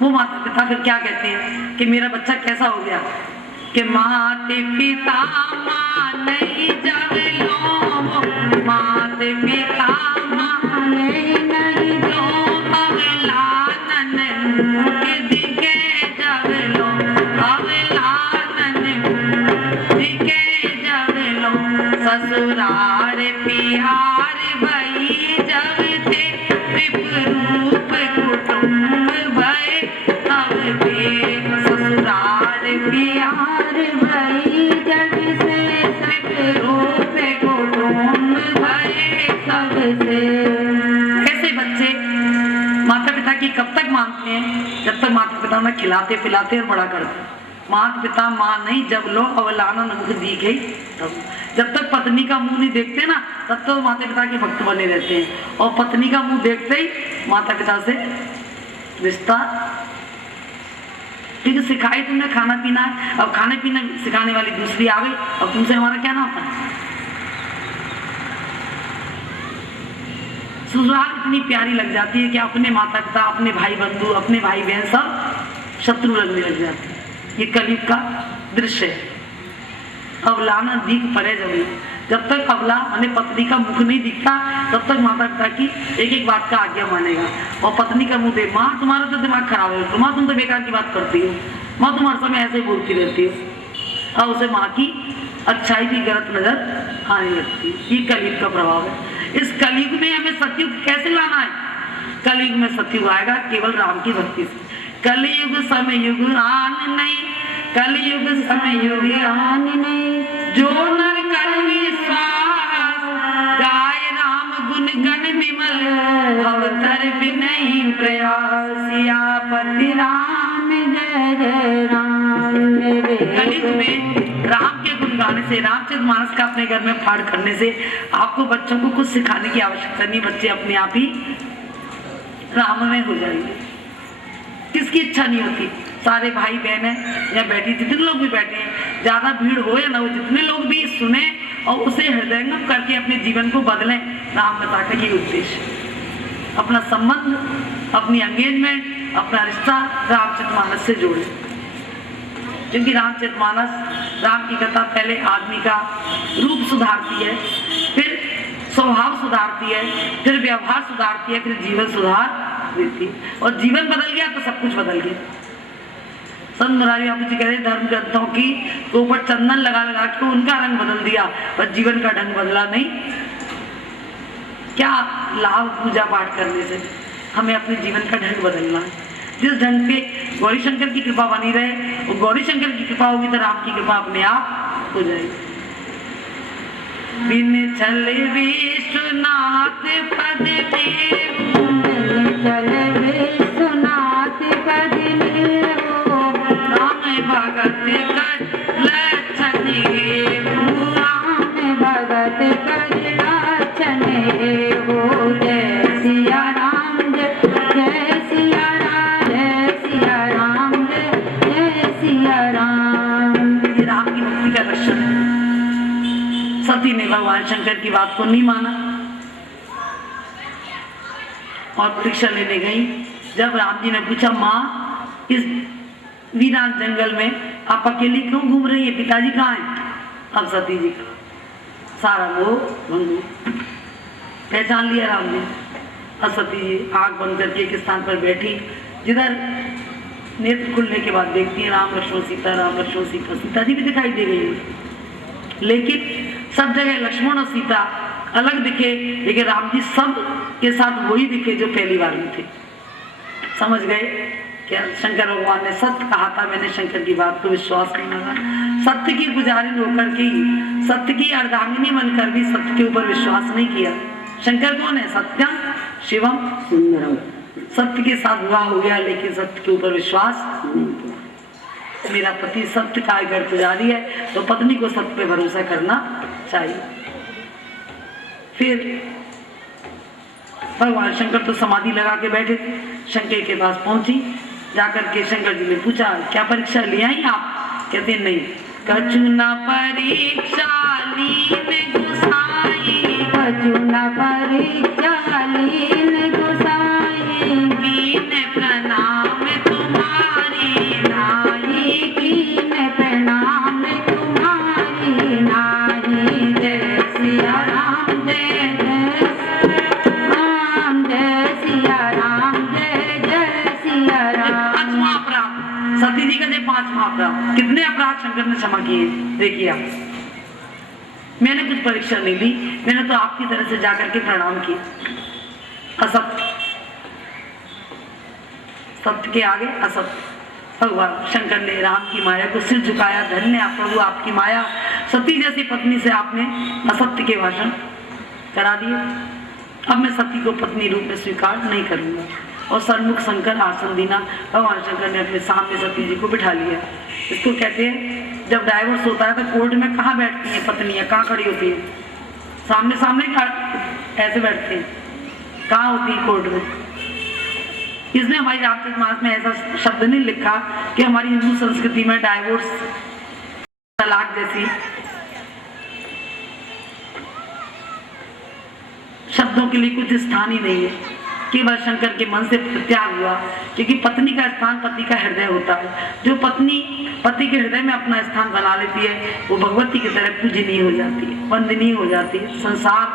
वो माता पिता फिर क्या कहते हैं कि मेरा बच्चा कैसा हो गया कि माते पिता माने जब लो, माते पिता माने नहीं जो अवलादन दिखे जब लो, अवलादन दिखे जब लो, ससुराल प्यार भई जब थे विपरूप कुटुंब भय तब देख, ससुराल प्यार भई जब से विपरूप कुटुंब भय तब से। ऐसे बच्चे माता पिता की कब तक मानते हैं? जब तक माता पिता उन्हें खिलाते पिलाते और बड़ा करते। माता पिता मां नहीं जब लो अवलाना मुख दिखे तब। जब तक पत्नी का मुंह नहीं देखते ना तब तो माता पिता के भक्त बने रहते हैं, और पत्नी का मुंह देखते ही माता पिता से रिश्ता, क्योंकि सिखाई तुमने खाना पीना, अब खाने पीना सिखाने वाली दूसरी आ गई, अब तुमसे हमारा क्या नाता है? ससुराल इतनी प्यारी लग जाती है कि अपने माता पिता, अपने भाई बंधु, अपने भाई बहन सब शत्रु लगने लग जाते हैं। ये कलयुग का दृश्य है। अवलाना दिख पड़े जब तक अवला माने पत्नी का मुख नहीं दिखता तब तक माता पिता की एक एक बात का आज्ञा मानेगा। और पत्नी का मुंह दे, माँ तुम्हारा तो दिमाग खराब है, माँ तुम तो बेकार की बात करती हो, माँ तुम हर समय ऐसे ही बोलती रहती हो, और उसे माँ की अच्छाई भी गलत नजर आने लगती है। ये कलयुग का प्रभाव है। इस कलयुग में हमें सतयुग कैसे लाना है? कलयुग में सतयुग आएगा केवल राम की भक्ति से। कलयुग समय युग आन नहीं, कलयुग समय युग आन नहीं, जो नर कर विश्वास गाय राम गुण गण विमल, भवतर बिनहि प्रयास, सियापति राम जय जय राम। कलयुग में राम के गुण गाने से, रामचरितमानस का अपने घर में पाठ करने से आपको बच्चों को कुछ सिखाने की आवश्यकता नहीं, बच्चे अपने आप ही राम में हो जाएंगे। किसकी इच्छा नहीं होती? सारे भाई बहन है या बैठी, जितने लोग भी बैठे हैं, ज्यादा भीड़ हो या ना हो, जितने लोग भी सुने और उसे हृदयंगम करके अपने जीवन को बदलें। राम कथा का ये उद्देश्य, अपना संबंध, अपनी एंगेजमेंट, अपना रिश्ता रामचरितमानस से जोड़े। क्योंकि रामचरितमानस, राम की कथा पहले आदमी का रूप सुधारती है, फिर स्वभाव सुधारती है, फिर व्यवहार सुधारती है, फिर जीवन सुधार देती है। और जीवन बदल गया तो सब कुछ बदल गया। संत मुरारी बापू जी कह रहे धर्म ग्रंथों की तो ऊपर चंदन लगा लगा के उनका रंग बदल दिया, पर जीवन का ढंग बदला नहीं। क्या लाभ पूजा पाठ करने से? हमें अपने जीवन का ढंग बदलना है। जिस ढंग पे गौरी शंकर की कृपा बनी रहे, वो गौरी शंकर की कृपा होगी तो राम की कृपा अपने आप हो जाएगी। बिन छल विश्वनाथ पद देव, चल विश्वनाथ पद देवो, राम भगत कर लक्षण हेवो, राम भगत कर लक्षण हेवो। जय सिया राम जय जय सिया राम, जय सिया राम जय जय सिया राम। ये राम की भक्ति का लक्षण है। सती ने भगवान शंकर की बात को नहीं माना और परीक्षा लेने गई। जब राम जी ने पूछा, माँ इस वीरान जंगल में आप अकेली क्यों घूम रही है, पिताजी कहाँ हैं? अब सती जी का सारा मोह भंग, पहचान लिया राम जी। अब सती जी आंख बंद करके एक स्थान पर बैठी, जिधर नेत्र खुलने के बाद देखती है राम लक्ष्मण सीता, राम लक्ष्मण सीता। सीता जी भी दिखाई दे गई है, लेकिन सब जगह लक्ष्मण और सीता अलग दिखे, लेकिन राम जी सब के साथ वही दिखे जो पहली बार में थे। समझ गए क्या? शंकर भगवान ने सत्य कहा था, मैंने शंकर की बात को विश्वास करना था। सत्य की पुजारी होकर के, सत्य की अर्धांगिनी बनकर भी सत्य के ऊपर विश्वास नहीं किया। शंकर कौन है? सत्यम शिवम सुंदरम। सत्य के साथ विवाह हो गया, लेकिन सत्य के ऊपर विश्वास नहीं किया। मेरा पति सत्य का अगर पुजारी है तो पत्नी को सत्य पे भरोसा करना चाहिए। फिर भगवान शंकर तो समाधि लगा के बैठे थे, शंकर के पास पहुंची, जाकर के शंकर जी ने पूछा, क्या परीक्षा ले आई आप? कहते नहीं, कछु न परीक्षा लीन गुसाई, कछु न परीक्षा लीन गुसाई, कीन प्रणाम तुम्हारी नाई, कीन प्रणाम तुम्हारी नाई। जय सिया राम, जय जय राम, जय सिया राम, जय जय सिया राम। पांचवा अपराध सती जी का जो पांचवा अपराध, कितने अपराध शंकर ने क्षमा किए देखिए आप। मैंने कुछ परीक्षा नहीं ली, मैंने तो आपकी तरह से जाकर के प्रणाम किया। असत्य, सत्य के आगे असत्य। भगवान शंकर ने राम की माया को सिर झुकाया, धन्य आप प्रभु आपकी माया, सती जैसी पत्नी से आपने असत्य के भाषण करा दिए। अब मैं सती को पत्नी रूप में स्वीकार नहीं करूंगा। और सन्मुख शंकर आसन दीना, भगवान शंकर ने अपने सामने सती जी को बिठा लिया। इसको कहते हैं जब डाइवोर्स होता है तो कोर्ट में कहाँ बैठती हैं पत्नियां, कहाँ खड़ी होती है? सामने सामने ऐसे बैठते हैं, कहाँ होती है कोर्ट में? इसने हमारी रामचरितमानस में ऐसा शब्द नहीं लिखा कि हमारी हिंदू संस्कृति में डाइवोर्स, तलाक जैसी शब्दों के लिए कुछ स्थान ही नहीं है। केवल शंकर के मन से त्याग हुआ, क्योंकि पत्नी का स्थान पति का हृदय होता है। जो पत्नी पति के हृदय में अपना स्थान बना लेती है वो भगवती की तरह पूजनीय हो जाती है, वंदनीय हो जाती है। संसार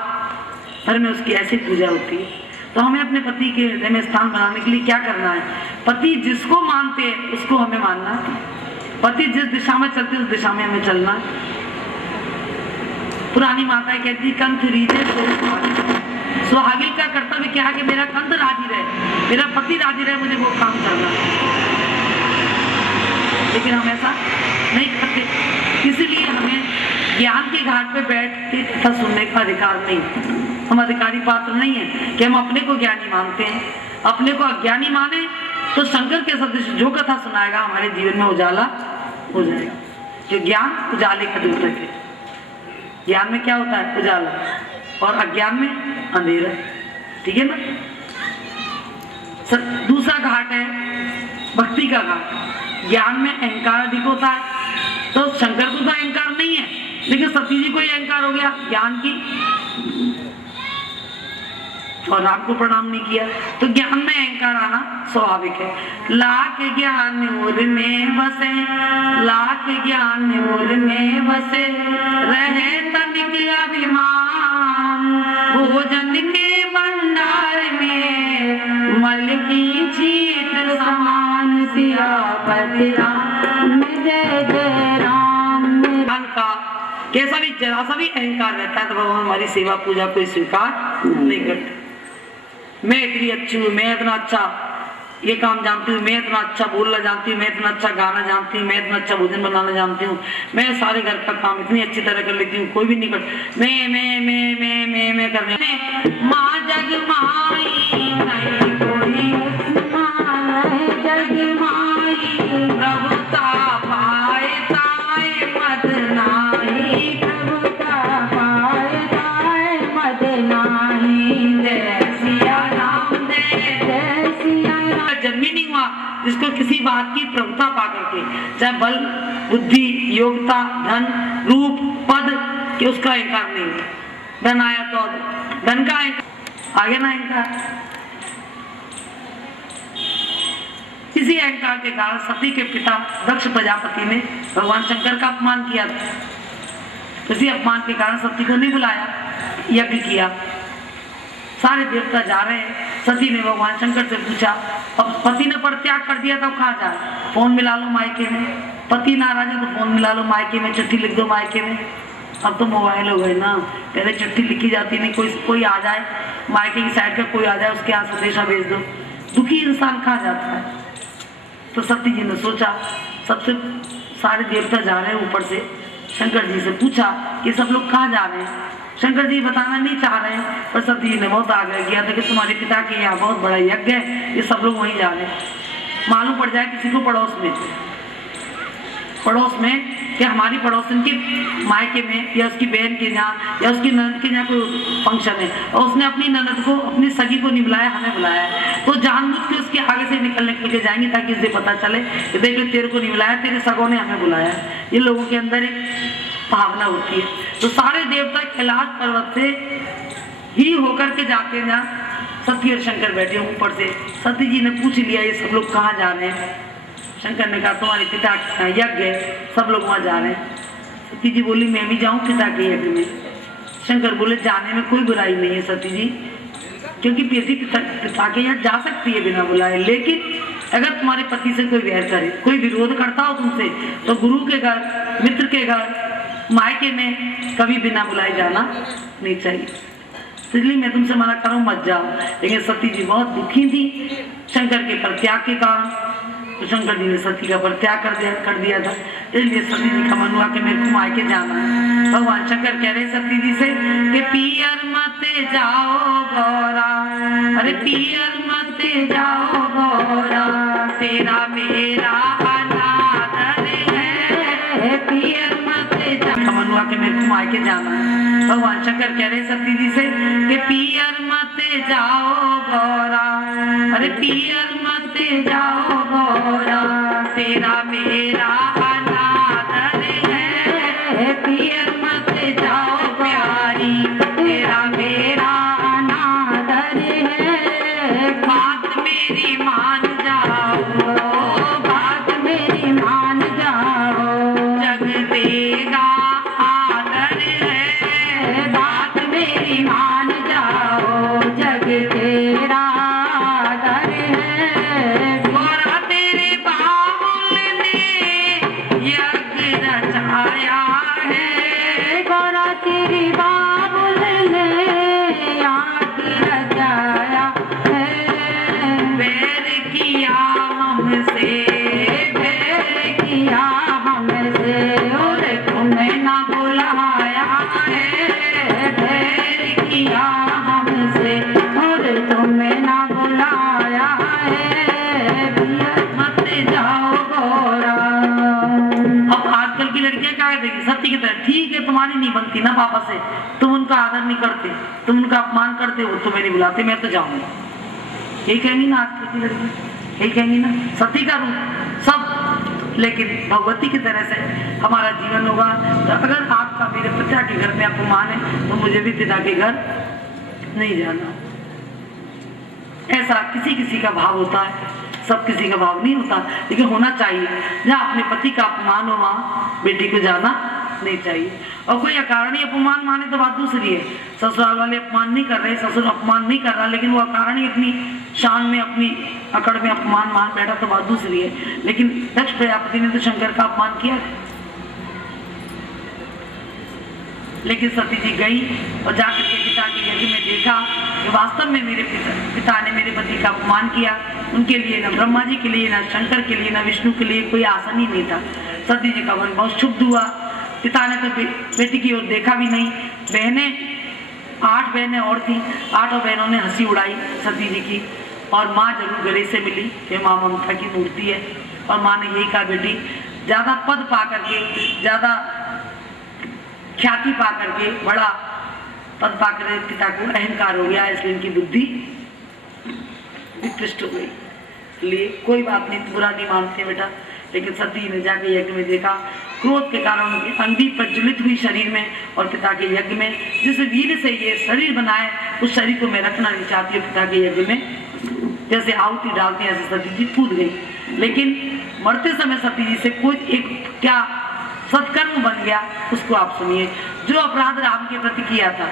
भर में उसकी ऐसी पूजा होती है। तो हमें अपने पति के हृदय में स्थान बनाने के लिए क्या करना है? पति जिसको मानते हैं उसको हमें मानना है। पति जिस दिशा में चलते उस दिशा में हमें चलना है। पुरानी माताएं कहती कंठ रीझे सुहागिन का कर्तव्य क्या है कि मेरा कंठ राजी रहे, मेरा पति राजी रहे, मुझे वो काम करना है। लेकिन हम ऐसा नहीं करते, इसीलिए हमें ज्ञान के घाट पे बैठ के कथा सुनने का अधिकार नहीं। हम अधिकारी पात्र नहीं है कि हम अपने को ज्ञानी मानते हैं। अपने को अज्ञानी माने तो शंकर के सदृश जो कथा सुनाएगा हमारे जीवन में उजाला हो जाएगा। जो ज्ञान उजाले का द्योतक है। ज्ञान में क्या होता है? उजाला, और अज्ञान में अंधेरा। ठीक है ना? दूसरा घाट है भक्ति का घाट। ज्ञान में अहंकार अधिक होता है, तो शंकर को तो अहंकार नहीं है, लेकिन सती जी को ये अहंकार हो गया ज्ञान की, और राम को प्रणाम नहीं किया। तो ज्ञान में अहंकार आना स्वाभाविक है। लाख ज्ञान उर में बसे, लाख ज्ञान उर में बसे, रहे तनिक अभिमान, भोजन के भंडार में मल की छीट समान, सियापति राम जय जय राम। का कैसा भी जरा सा भी अहंकार रहता है तो भगवान हमारी सेवा पूजा को स्वीकार नहीं करते। मैं इतनी अच्छी हूँ, मैं इतना अच्छा ये काम जानती हूँ, मैं इतना अच्छा बोलना जानती हूँ, मैं इतना अच्छा गाना जानती हूँ, मैं इतना अच्छा भोजन बनाना जानती हूँ, मैं सारे घर का काम इतनी अच्छी तरह कर लेती हूँ, कोई भी नहीं कर। मैं करने माँ जग माई नहीं कोई, जग माई प्रभुता पाए ताए मद नाही, प्रभुता पाए ताए मद नाही। जय सिया राम, जय जय सिया राम। जन्म ही नहीं हुआ जिसको किसी बात की प्रभुता पा करके, चाहे बल बुद्धि योग्यता धन रूप पद के, उसका अहंकार नहीं है। धन आया तो धन का आगे ना अहंकार। इसी अहंकार के कारण सती के पिता दक्ष प्रजापति ने भगवान शंकर का अपमान किया था। इसी अपमान के कारण सती को नहीं बुलाया, यज्ञ किया। सारे देवता जा रहे हैं, सती ने भगवान शंकर से पूछा, अब पति ने परित्याग कर दिया तो कहाँ जाए? फोन मिला लो मायके में। पति नाराज है तो फोन मिला लो मायके में, चिट्ठी लिख दो मायके में। अब तो मोबाइल हो गए ना, पहले चिट्ठी लिखी जाती नहीं, कोई आ जाए मायके की साइड का, कोई आ जाए उसके यहाँ संदेशा भेज दो। दुखी इंसान कहाँ जाता है? तो सती जी ने सोचा, सबसे सारे देवता जा रहे हैं ऊपर से, शंकर जी से पूछा कि सब लोग कहाँ जा रहे हैं? शंकर जी बताना नहीं चाह रहे हैं, पर सती जी ने बहुत आग्रह किया था कि तुम्हारे पिता के यहाँ बहुत बड़ा यज्ञ है, ये सब लोग वहीं जा रहे हैं, मालूम पड़ जाए किसी को पड़ोस में। पड़ोस में कि हमारी पड़ोसन के मायके में या उसकी बहन के यहाँ या उसकी ननद के यहाँ कोई फंक्शन है और उसने अपनी ननद को, अपनी सगी को नहीं बुलाया, हमें बुलाया है, तो जानबूझ के उसके आगे से निकल के जाएंगे ताकि इसे पता चले कि देख तेरे को नहीं बुलाया, तेरे सगों ने हमें बुलाया। ये लोगों के अंदर एक भावना होती है। तो सारे देवता कैलाश पर्वत से ही होकर के जाते हैं जहाँ सती और शंकर बैठे हैं ऊपर से। सती जी ने पूछ लिया ये सब लोग कहाँ जा रहे हैं। शंकर ने कहा तुम्हारे पिता का यज्ञ है, सब लोग वहाँ जा रहे हैं। सती जी बोली मैं भी जाऊँ पिता के यज्ञ में। शंकर बोले जाने में कोई बुराई नहीं है सती जी, क्योंकि बेटी पिता के यहाँ जा सकती है बिना बुलाए, लेकिन अगर तुम्हारे पति से कोई वैर करे, कोई विरोध करता हो तुमसे, तो गुरु के घर, मित्र के घर, मायके में कभी बिना बुलाए जाना नहीं चाहिए। इसलिए मैं तुमसे मना करूँ मत जाओ। लेकिन सती जी बहुत दुखी थी शंकर के परित्याग के कारण, तो शंकर जी ने सती का परित्याग कर दिया था। इसलिए सती जी का मन हुआ कि मेरे को मायके जाना है। भगवान शंकर कह रहे सती जी से कि पियर मत जाओ गौरा, अरे पियर मत जाओ गौरा, तेरा मेरा अनादर है, पियर मत जाओ। मन हुआ कि मेरे को मायके जाना है। भगवान शंकर कह रहे सती जी से कि पियर मत जाओ गौरा, अरे पियर मत जाओ गौरा, तेरा मेरा अनादर है, पियर मत जाओ प्यारी, तेरा मेरा अनादर है। बात मेरी मान जाओ, बात मेरी मान जाओ, जग देगा आदर है, बात मेरी मान जाओ, जग तेरा आदर है। गौरा तेरे बाबुल ने यज्ञ रचाया है, गौरा तेरी बाबुल ने यज्ञ रचाया है। बैर किया हमसे, बैर किया हमसे, और तुम्हें ना बुलाया है, बैर किया हमसे, और तुम्हें ना बुलाया है, मत जाओ गौरा। अब आजकल की लड़कियां क्या कहती सती की तरह, ठीक है तुम्हारी नहीं बनती ना पापा से, तुम उनका आदर नहीं करते, तुम उनका अपमान करते हो, तुम्हें नहीं बुलाते, मैं तो जाऊंगी। यही कहेंगी ना आजकल की लड़की, यही कहेंगी ना सती का रूप सब। लेकिन भगवती की तरह से हमारा जीवन होगा। तो अगर आपका मेरे पिता के घर में अपमान है तो मुझे भी पिता के घर नहीं जाना। ऐसा किसी किसी का भाव होता है, सब किसी का भाव नहीं होता, लेकिन होना चाहिए। जहाँ अपने पति का अपमान हो वहाँ बेटी को जाना नहीं चाहिए। और कोई अकारणीय अपमान माने तो बात दूसरी है। ससुराल वाले अपमान नहीं कर रहे, ससुर अपमान नहीं कर रहा, लेकिन वो अकारणीय अपनी शान में, अपनी अकड़ में अपमान मान बैठा तो बात दूसरी है। लेकिन दक्ष प्रजापति ने तो शंकर का अपमान किया। लेकिन सती जी गई और जाकर के पिता के यज्ञ में देखा कि वास्तव में मेरे पिता ने मेरे पति का अपमान किया। उनके लिए न ब्रह्मा जी के लिए, न शंकर के लिए, न विष्णु के लिए कोई आसन ही नहीं था। सती जी का मन बहुत क्षुब्ध हुआ। पिता ने तो बेटी की ओर देखा भी नहीं। बहनें 8 बहनें और थी, 8 बहनों ने हंसी उड़ाई सती जी की। और माँ जरूर गले से मिली कि माँ ममता की मूर्ति है। और माँ ने यही कहा बेटी ज़्यादा पद पा करके, ज़्यादा ख्याति पा करके, बड़ा पद पा कर पिता को अहंकार हो गया, इसलिए इनकी बुद्धि विकृष्ट हो गई। इसलिए कोई बात नहीं, बुरा नहीं मानते बेटा। लेकिन सती ने जाके यज्ञ में देखा, क्रोध के कारण उनकी अंधी प्रज्वलित हुई शरीर में और पिता के यज्ञ में। जिस वीर से ये शरीर बनाए उस शरीर को मैं रखना नहीं चाहती हूँ पिता के यज्ञ में। जैसे आहुति डालते हैं ऐसे सती जी कूद गई। लेकिन मरते समय सती जी से कोई एक क्या सत्कर्म बन गया, उसको आप सुनिए। जो अपराध राम के प्रति किया था,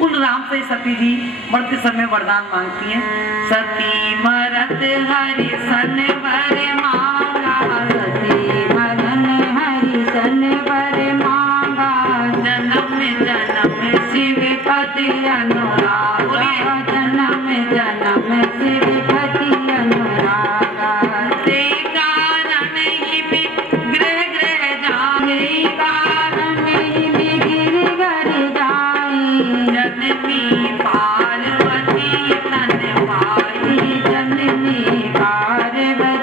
उन राम से सती जी मरते समय वरदान मांगती हैं। सती मरत हरि सन वर मांगा, सती मरन हरि सन वर मांगा, जन्म जन्म शिव पति अनुरागा, जन्म जन्म शिव पति अनुरागा। ते कारण ही गृह गृह जाए, कारण ही गिर गर जाए, जननी पार्वती तन पाई, जननी पार्वती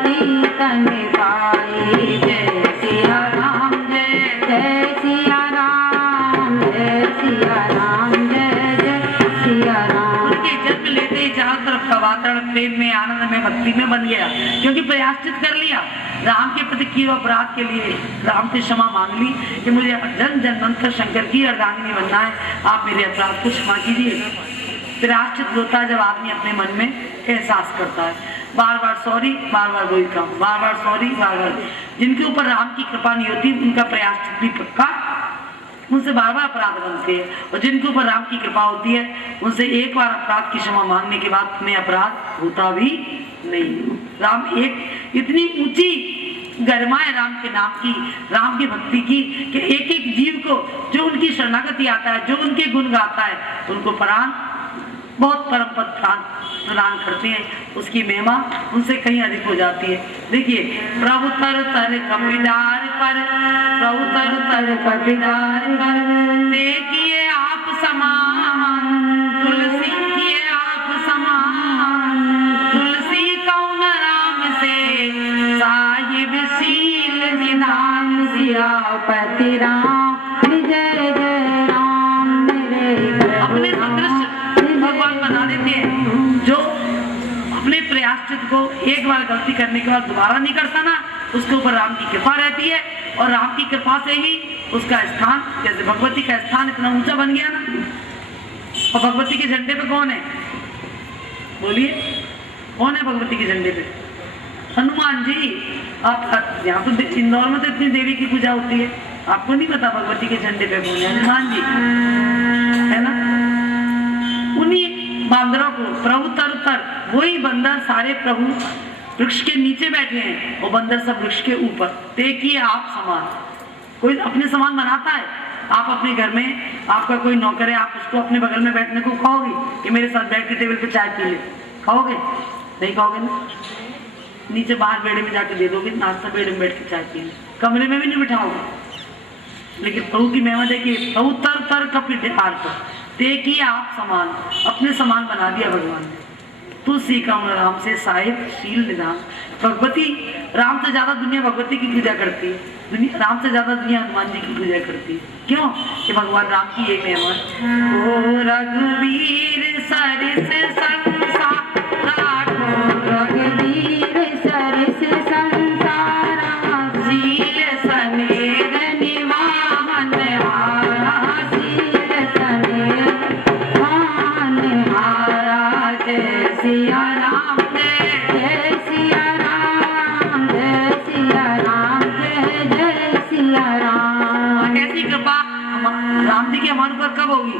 आई। जय सिया राम, जय जय सिया राम, जय सिया राम, जय जय सिया राम। उनके जन्म लेते ही चारों तरफ का वातावरण प्रेम में, आनंद में, भक्ति में बन गया, क्योंकि प्रायश्चित कर लिया। राम के प्रति किए अपराध के लिए राम से क्षमा मांग ली कि मुझे जन्म जन्मांतर शंकर की अर्धांगिनी बनना है, आप मेरे अपराध को क्षमा कीजिए। प्रायश्चित होता है जब आदमी अपने मन में एहसास करता है, बार बार सॉरी, बार बार वही काम, बार बार सॉरी, बार बार। जिनके ऊपर राम की कृपा नहीं होती उनका प्रायश्चित भी पक्का, उनसे बार बार अपराध बनते हैं, और जिनके ऊपर राम की कृपा होती है उनसे एक बार अपराध की क्षमा मांगने के बाद उन्हें अपराध होता भी नहीं। राम एक इतनी ऊंची गरिमा है राम के नाम की, राम की भक्ति की, कि एक एक जीव को जो उनकी शरणागति आता है, जो उनके गुण गाता है, उनको प्राण, बहुत परम पद प्रदान करते हैं। उसकी महिमा उनसे कहीं अधिक हो जाती है। देखिए, प्रभु तर तर कपिडार पर, प्रभु तर तर कपिडार पर, देखिए आप समान, तुलसी किए आप समान, तुलसी कौन राम से साहिब शील निधान। सियापति राम, जय जय राम, मेरे अपने सदृश भगवान बना देते हैं। जो अपने प्रायश्चित को एक बार गलती करने के बाद दोबारा नहीं करता ना, उसके ऊपर राम की कृपा रहती है, और राम की कृपा से ही उसका स्थान, जैसे भगवती का स्थान इतना ऊंचा बन गया ना। और भगवती के झंडे पे कौन है, बोलिए कौन है भगवती के झंडे पे? हनुमान जी। आप यहाँ तो इंदौर में तो इतनी देवी की पूजा होती है, आपको नहीं पता भगवती के झंडे पे कौन है? हनुमान जी है ना। उन्हीं बांदरों को प्रभु तर तर, वही बंदर सारे प्रभु वृक्ष के नीचे बैठे हैं, और बंदर सब वृक्ष के ऊपर। देखिए आप समान, कोई अपने समान बनाता है? आप अपने घर में आपका कोई नौकर है, आप उसको अपने बगल में बैठने को कहोगे कि मेरे साथ बैठ के टेबल पे चाय पी ले? कहोगे? नहीं कहोगे ना। नीचे बाहर बेड़े में जाके दे दोगे नाश्ता, बेड़े में बैठ के चाय पी ले, कमरे में भी नहीं बिठाओगे। लेकिन प्रभु की महिमा देखिए, प्रभु तर तर कपिडार पर, देखिए आप समान, अपने समान बना दिया भगवान ने। तुलसी कौन राम से साहिब शील निधान। भगवती, राम से ज्यादा दुनिया भगवती की पूजा करती है, दुनिया राम से ज्यादा दुनिया हनुमान जी की पूजा करती है। क्यों? कि भगवान राम की एक महिमा। ओ रघुवीर सरिस संसार राखो, रघुवीर सरिस संसार, शील सनेर निवाहन हारा, शील सनेर निवाहन हारा। जय सिया राम, जय सिया राम, जय सिया राम, जय जय सिया राम। कैसी कृपा राम जी की हमारे ऊपर कब होगी?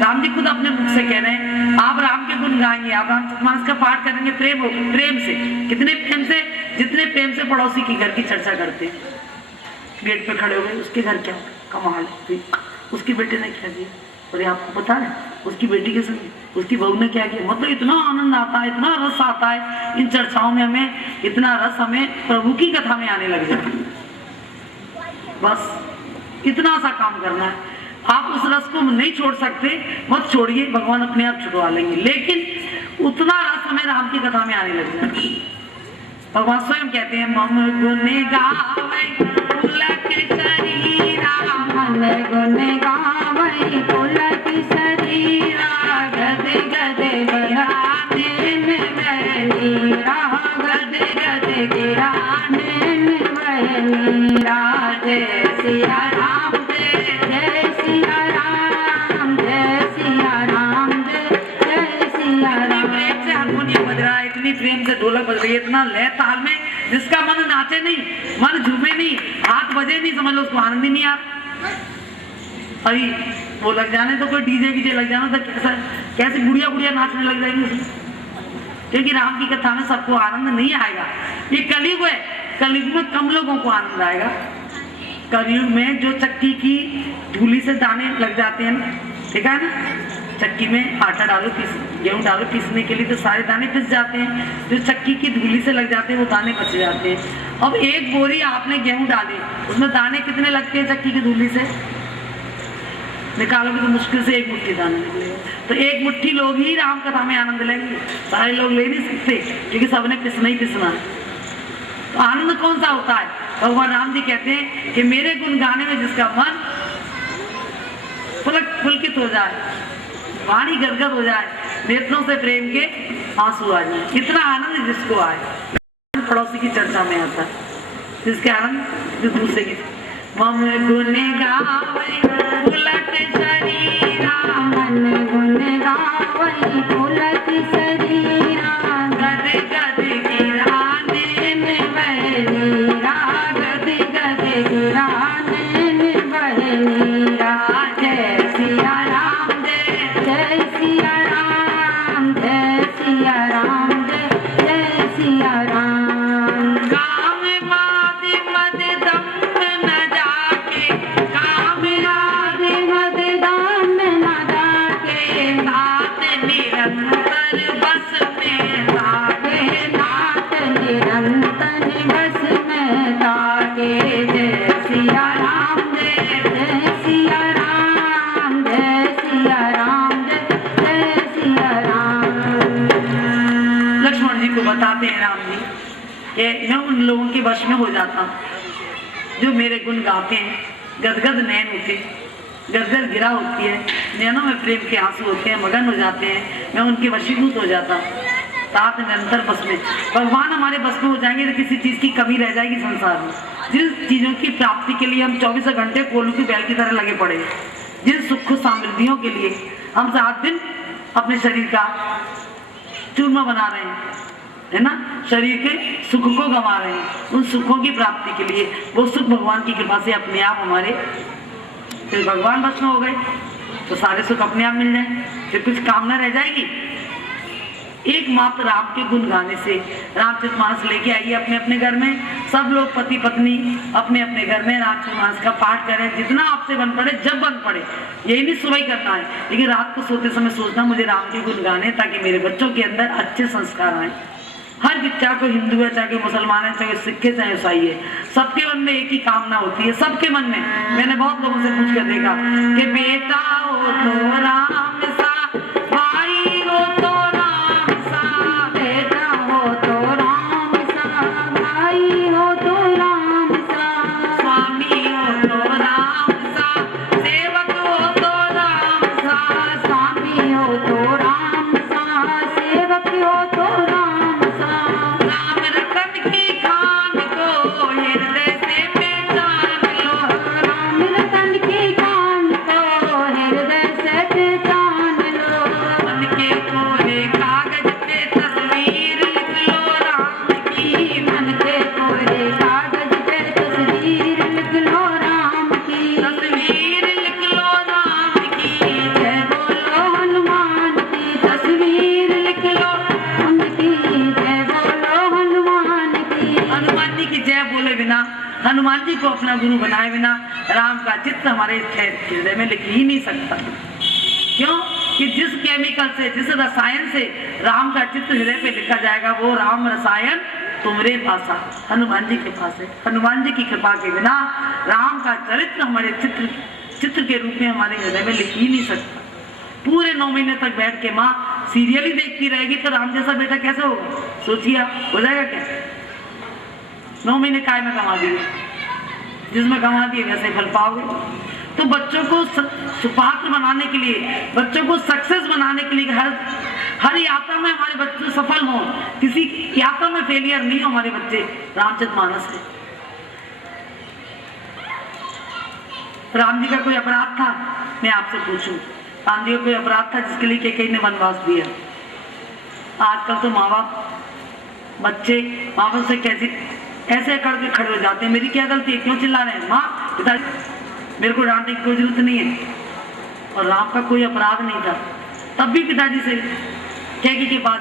राम जी खुद अपने मुख से कह रहे हैं, आप राम के गुण गाएंगे, आप रामचरितमानस का पाठ करेंगे प्रेम से। कितने प्रेम से? जितने प्रेम से पड़ोसी की घर की चर्चा करते हैं। गेट पे खड़े हो गए, उसके घर क्या कमाल, उसकी बेटे ने क्या किया, और ये आपको पता है उसकी बेटी के संग उसकी बहू ने क्या किया। मतलब इतना आनंद आता है, इतना रस आता है इन चर्चाओं में, हमें इतना रस हमें प्रभु की कथा में आने लग जाए। बस इतना सा काम करना है। आप उस रस को नहीं छोड़ सकते, मत छोड़िए, भगवान अपने आप छुड़वा लेंगे। लेकिन उतना रस हमें राम की कथा में आने लग जाए। भगवान स्वयं कहते हैं, मम गुने गावै पुलक शरीरा, मन गुण गावै पुलक शरीरा, गदे गदे गिराने में बहनीरा, गदे गदे गिराने में बहनीरा। जय सिया राम, जय सिया राम, जय सिया राम, जय सिया राम। प्रेम से हारमोनियम बज रहा है, इतनी प्रेम से ढोलक बज रही है, इतना लय ताल में, जिसका मन नाचे नहीं, मन झूमे नहीं, हाथ बजे नहीं, समझ लो उसको आनंद ही नहीं आ रहा। अरे वो लग जाने तो कोई डीजे लग जाना तो कैसे बुढ़िया बुढ़िया नाचने लग जाएंगे उसमें। क्योंकि राम की कथा में सबको आनंद नहीं आएगा। ये कलयुग है, कलयुग में कम लोगों को आनंद आएगा। कलयुग में जो चक्की की धूली से दाने लग जाते हैं ना, ठीक है ना, चक्की में आटा डालो, गेहूं डालो, पीसने के लिए तो सारे दाने पिस जाते हैं। जो चक्की की धूली से लग जाते हैं वो दाने बच जाते हैं। अब एक बोरी आपने गेहूं डाली, उसमें दाने कितने लगते हैं चक्की की धूली से? निकालोगे तो मुश्किल से एक मुट्ठी दाना निकलेगा। तो एक मुट्ठी लोग ही राम कथा में आनंद लेंगे, सारे लोग ले नहीं सकते, क्योंकि सबने पिसना ही पिसना है। तो आनंद कौन सा होता है? भगवान राम जी कहते हैं कि मेरे गुण गाने में जिसका मन पुलकित हो जाए, वाणी गदगद हो जाए, नेत्रों से प्रेम के आंसू आ जाए, इतना आनंद जिसको आए। पड़ोसी की चर्चा में आता है जिसके आनंद जो दूसरे की मम गुण गावै पुलक शरीरा, मन गुण गावै पुलक शरीरा, गद गद गिराने में नीरा, गद गद गिराने में बहे नीरा। जय सिया राम, जय सिया राम, जय सिया राम, जय सिया राम। काम मादि मद दम न जाके, काम आदि मद दाम न जाके, नाथ निरंतर बस में लागे, नाथ निरंतर बस में ताके। जय सिया राम, जय सिया राम, जय सिया राम, जय सिया राम। लक्ष्मण जी को बताते हैं राम जी कि मैं उन लोगों के वश में हो जाता हूँ जो मेरे गुण गाते हैं, गदगद नैन होते, गदगद गिरा होती है, नैनों में प्रेम के आंसू होते हैं, मगन हो जाते हैं, मैं उनके वशीभूत हो जाता हूँ। तात निरंतर बस में, भगवान हमारे बस में हो जाएंगे तो किसी चीज की कमी रह जाएगी संसार में। जिन चीजों की प्राप्ति के लिए हम 24 घंटे कोल्हू की बैल की तरह लगे पड़े, जिन सुख समृद्धियों के लिए हम रात दिन अपने शरीर का चूरमा बना रहे हैं, है ना, शरीर के सुख को गंवा रहे हैं, उन सुखों की प्राप्ति के लिए वो सुख भगवान की कृपा से अपने आप हमारे, फिर भगवान बस में हो गए तो सारे सुख अपने आप मिल जाए, फिर कुछ कामना रह जाएगी। एकमात्र राम के गुण गाने से रामचरितमानस लेके आइए अपने अपने घर में, सब लोग पति पत्नी अपने अपने घर में रामचरितमानस का पाठ करें, जितना आपसे बन पड़े, जब बन पड़े। यही नहीं सुबह ही करना है, लेकिन रात को सोते समय सोचना मुझे राम के गुण गाने, ताकि मेरे बच्चों के अंदर अच्छे संस्कार आए। हर बच्चा को हिंदू है, चाहे मुसलमान है, चाहे सिख है, चाहे ईसाई है, सबके मन में एक ही कामना होती है, सबके मन में। मैंने बहुत लोगों से पूछ कर देखा कि बेटा हो तो राम सा, भाई हो तो राम सा, बेटा हो तो राम सा, भाई हो तो राम सा, स्वामी हो तो राम सा, सेवक हो तो राम सा, स्वामी हो तो राम सा, सेवक हो तो राम सा। राम रतन की खान को हृदय से पहचान लो, राम रतन की खान को हृदय से पहचान लो, मन के कोरे कागज पे तस्वीर लिख लो राम की, मन के कोरे कागज पे तस्वीर लिख लो राम की, तस्वीर लिख लो राम की, जय बोलो हनुमान की, तस्वीर लिख लो उनकी, जय बोलो हनुमान की। हनुमान जी की जय बोले बिना, हनुमान जी को अपना गुरु बनाए बिना राम का चित्र हमारे हृदय में लिख ही नहीं सकता। क्यों? कि जिस केमिकल से, जिस रसायन से राम का चित्र हृदय पे लिखा जाएगा, वो राम रसायन तुम्हारे पास है, हनुमान जी के पास है। हनुमान जी की कृपा के बिना राम का चरित्र हमारे चित्र के रूप में हमारे हृदय में लिख ही नहीं सकता। पूरे 9 महीने तक बैठ के माँ सीरियल ही देखती रहेगी तो राम जैसा बेटा कैसे होगा? सोचिए आप, हो जाएगा क्या? 9 महीने काय में कमा दिए, जिसमें कमा दिए वैसे फल पाओगे। तो बच्चों को सुपात्र बनाने के लिए, बच्चों को सक्सेस बनाने के लिए, हर यात्रा में हमारे बच्चे सफल हों, किसी यात्रा में फेलियर नहीं हो हमारे बच्चे, रामचरितमानस है। राम जी का कोई अपराध था? मैं आपसे पूछूं, राम जी का कोई अपराध था जिसके लिए कैकेयी ने वनवास दिया? आजकल तो माँ बाप, बच्चे माँ बाप से कैसे ऐसे अकड़ के खड़े हो जाते हैं, मेरी क्या गलती है, क्यों चिल्ला रहे हैं? माँ पिताजी मेरे को डांटने की कोई जरूरत नहीं है, और राम का कोई अपराध नहीं था, तब भी पिताजी से कैकेयी के पास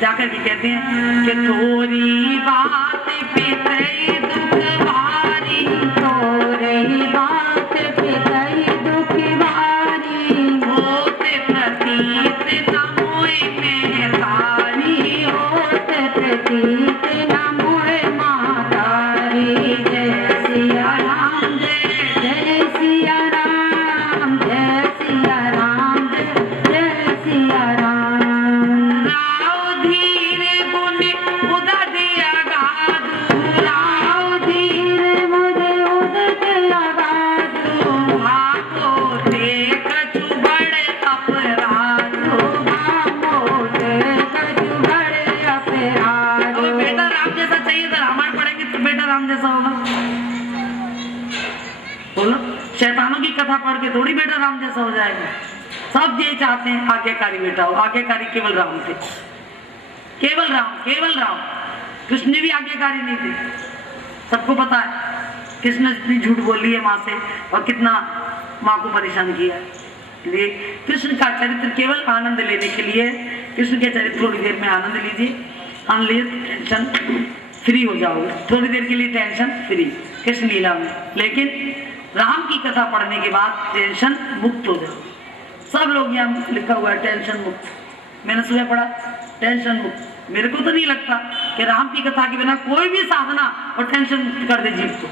जाकर के कहते हैं कि थोड़ी बात पितई दुख भारी, थोड़ी बात पितई दुख भारी, होते प्रतीत न मोए महतारी, होते प्रतीत न मोए महतारी। जय सिया राम, जय सिया राम, जय सिया राम, जय सिया राम। राव धीर गुण उदय गाधु, बोलो, शैतानों की कथा पढ़ के थोड़ी बेटा राम जैसा हो जाएगा। सब ये चाहते हैं आज्ञाकारी बेटा हो। आज्ञाकारी केवल राम थे, केवल राम, केवल राम। कृष्ण भी आज्ञाकारी नहीं थे, सबको पता है कृष्ण जितनी झूठ बोली है माँ से और कितना माँ को परेशान किया है। इसलिए कृष्ण का चरित्र केवल आनंद लेने के लिए। कृष्ण के चरित्र थोड़ी देर में आनंद लीजिए, आनंद लीजिए, टेंशन फ्री हो जाओगे। थोड़ी देर के लिए टेंशन फ्री कृष्ण लीला में, लेकिन राम की कथा पढ़ने के बाद टेंशन मुक्त हो जाओ। सब लोग यहाँ लिखा हुआ है टेंशन मुक्त, मैंने सुबह पढ़ा टेंशन मुक्त। मेरे को तो नहीं लगता कि राम की कथा के बिना कोई भी साधना और टेंशन मुक्त कर दे जीव को।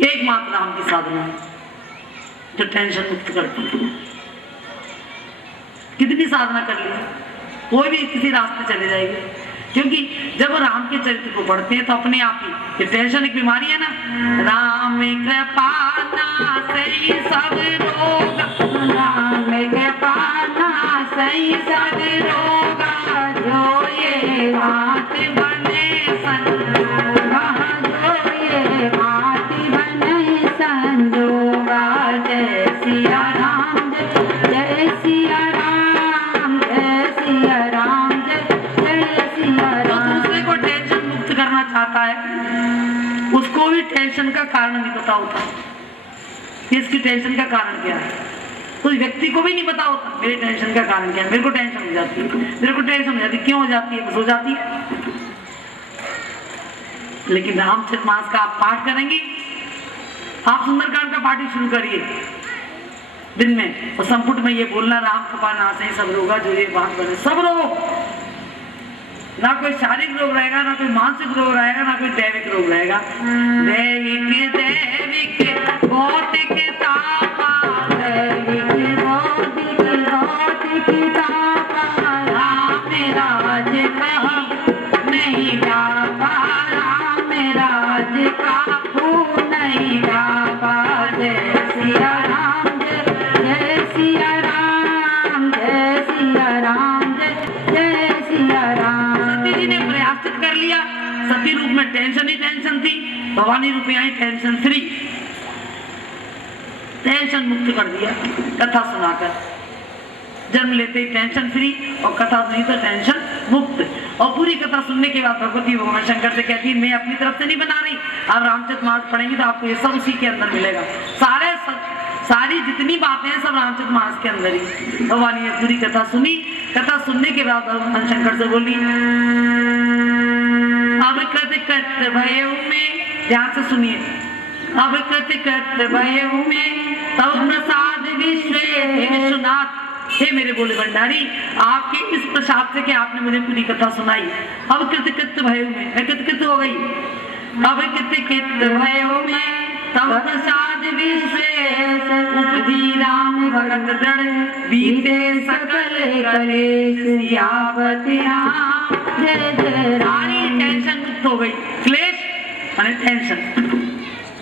एकमात्र राम की साधना है जो टेंशन मुक्त करती है। कितनी साधना कर ली, कोई भी किसी रास्ते चले जाएगी, क्योंकि जब राम के चरित्र को पढ़ते हैं तो अपने आप ही, ये टेंशन एक बीमारी है ना, राम कृपा नासई सब रोग, राम कृपा नासई सब रोग, जो ये बात बने संजोगा, जो ये बात बने संजोगा। जय सिया राम, जय सिया राम, जय सिया राम, जय सिया राम। दूसरे को टेंशन मुक्त करना चाहता है, उसको भी टेंशन का कारण नहीं पता होता कि इसकी टेंशन का कारण क्या है। उस व्यक्ति को भी नहीं पता होता मेरे टेंशन का कारण क्या है। मेरे को टेंशन हो जाती है, मेरे को टेंशन हो जाती है, क्यों हो जाती है, बस हो जाती है। लेकिन रामचरितमानस का आप पाठ करेंगे, आप सुंदरकांड का पाठ ही शुरू करिए दिन में, और संपुट में ये बोलना राम कृपा नासई सब रोगा, जो ये बात बने सब रोग। ना कोई शारीरिक रोग रहेगा, ना कोई मानसिक रोग रहेगा, ना कोई दैविक रोग रहेगा। दैविक दैविक भौतिक तापा, दैविक भौतिक भौतिक तापा, राम राज कहीं नहीं गापा, राम राज काहू नहीं गापा। जय सिया राम, जय सिया राम, जय सिया राम, जय सिया राम। सती जी ने प्रयासित कर लिया, सती रूप में टेंशन ही टेंशन थी, भवानी रूप में आई टेंशन फ्री, टेंशन मुक्त कर दिया कथा सुनाकर। जन्म लेते ही टेंशन फ्री और कथा सुनी तो टेंशन मुक्त। और पूरी कथा सुनने के बाद भगवती भगवान शंकर से कहती है मैं अपनी तरफ से नहीं बना रही, आप रामचरितमानस पढ़ेंगे तो आपको ये सब उसी के अंदर मिलेगा। सारी जितनी बातें हैं सब रामचरितमानस के अंदर ही। भवानी ने पूरी कथा सुनी, कथा सुनने के बाद भगवान शंकर से बोली अब कत कत भयऊ में, ध्यान से सुनिए, अब कत कत भयऊ में तब प्रसाद विश्वनाथ। हे मेरे बोले भंडारी, आपके इस प्रसाद से कि आपने मुझे पूरी कथा सुनाई। अब कृत कृत भयऊ में, मैं कृत कृत हो गई। अब कृत कृत भयऊ में तब प्रसाद विश्वेश, उपजी राम भगत दृढ़, बीते सकल कलेश, सियापति राम जय जय। सारी टेंशन मुक्त हो गई, क्लेश माने टेंशन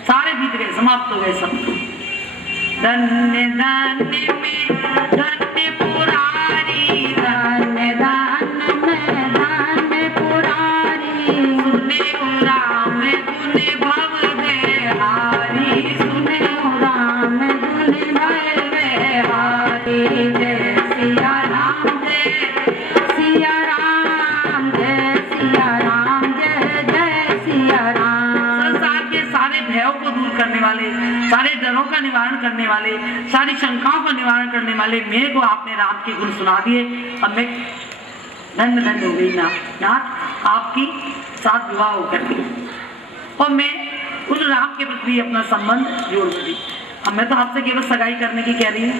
सारे बीत गए, समाप्त हो गए सब। धन्य धन्य में धन्य पुरारी, धन्य धन्य में धन्य पुरारी, सुने राम गुण भव बिहारी, सुने राम गुण भव बिहारी। जय सिया राम, जय सिया राम, जय सिया राम, जय जय सिया राम। संसार के सारे भयों को दूर करने वाले, सारे डरों का निवारण करने वाले, सारी शंकाओं का निवारण करने वाले मेरे को आपने राम के गुण सुना दिए। अब मैं धन्य धन्य हो गई नाथ आपकी साथ विवाह होकर के, और मैं उन राम के प्रति अपना संबंध जोड़ दी। अब मैं तो आपसे केवल सगाई करने की कह रही हूँ,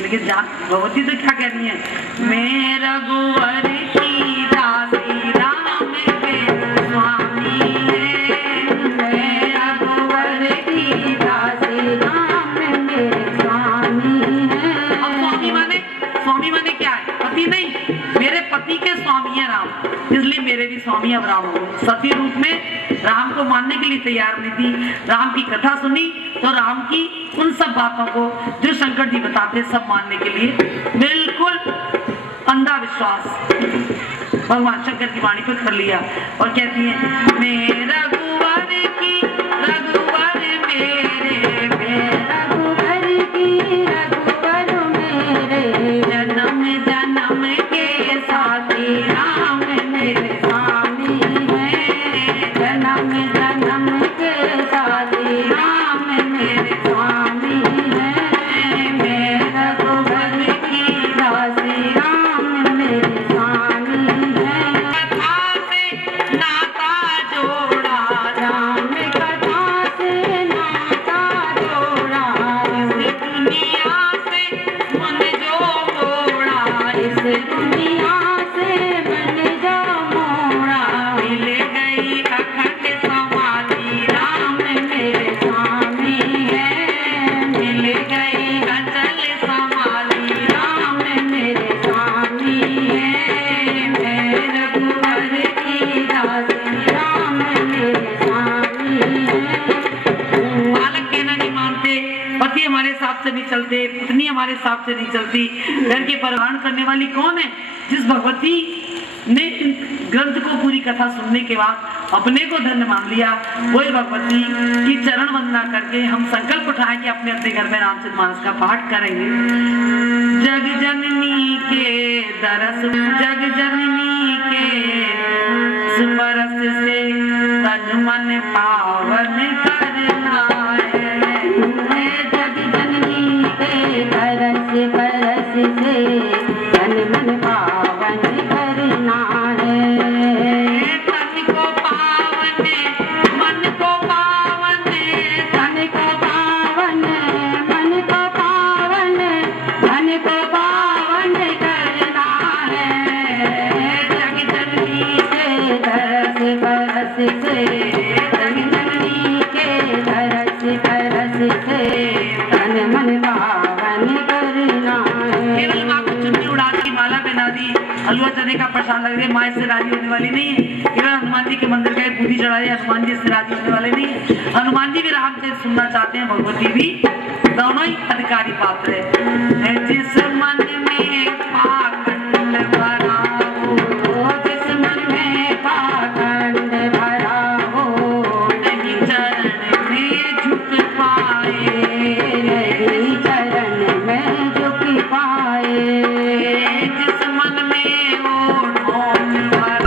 लेकिन जान भगवती तो क्या कह रही है, मैं रघुवर की दासी राम के स्वामी है, मैं रघुवर की दासी राम के स्वामी है। अब स्वामी माने क्या है, पति नहीं, मेरे पति के स्वामी है राम, इसलिए मेरे भी स्वामी अब राम हो। सती रूप में राम को मानने के लिए तैयार नहीं थी, राम की कथा सुनी तो राम की उन सब बातों को जो शंकर जी बताते सब मानने के लिए बिल्कुल अंधा विश्वास भगवान शंकर की वाणी पर कर लिया। और कहती है मैं रघुवर की रघुवर मेरे रघुवर की रघुवर मेरे जन्म जन्म के साथी राम मेरे स्वामी है जन्म जन्म के साथी राम मेरे स्वामी है मैं रघुवर की दासी राम मेरे स्वामी है कथा से नाता जोड़ा राम कथा से नाता जोड़ा इस दुनिया से मन जो मोड़ा इस दुनिया से मन जो मोड़ा मिल गई अखंड समाधि राम मेरे स्वामी है मिल गई अचल समाधि राम मेरे स्वामी है मैं रघुवर की दासी राम मेरे स्वामी है बालक कहना नहीं मानते, पति हमारे हिसाब से नहीं चलते, पत्नी हमारे हिसाब से नहीं चलती, घर के परिवार करने वाली कौन है? जिस भगवती ने ग्रंथ को पूरी कथा सुनने के बाद अपने को धन्य मान लिया, वही भगवती की चरण वंदना करके हम संकल्प उठाएं कि अपने अपने घर में रामचरित मानस का पाठ करेंगे। जग जननी के दरस जग जननी के स्मरस से तन मन पावन करना है। जग जननी के बरस से तन मन पावन करना है तन को पावन मन को पावन तन को पावन मन को पावन धन को पावन करना है जग जननी के बरस से जग जननी के बरस से तन मन पावन करना है केवल माँ को चुन्नी उड़ा दी, माला पहना दी, हलवा चने का प्रसाद लग रहे, माँ इससे राजी होने वाली नहीं है। केवल हनुमान जी के मंदिर गए, बूंदी चढ़ाई, हनुमान जी इससे राजी होने वाले नहीं है। हनुमान जी भी रामचरित सुनना चाहते हैं, भगवती भी, दोनों ही अधिकारी पात्र है जिस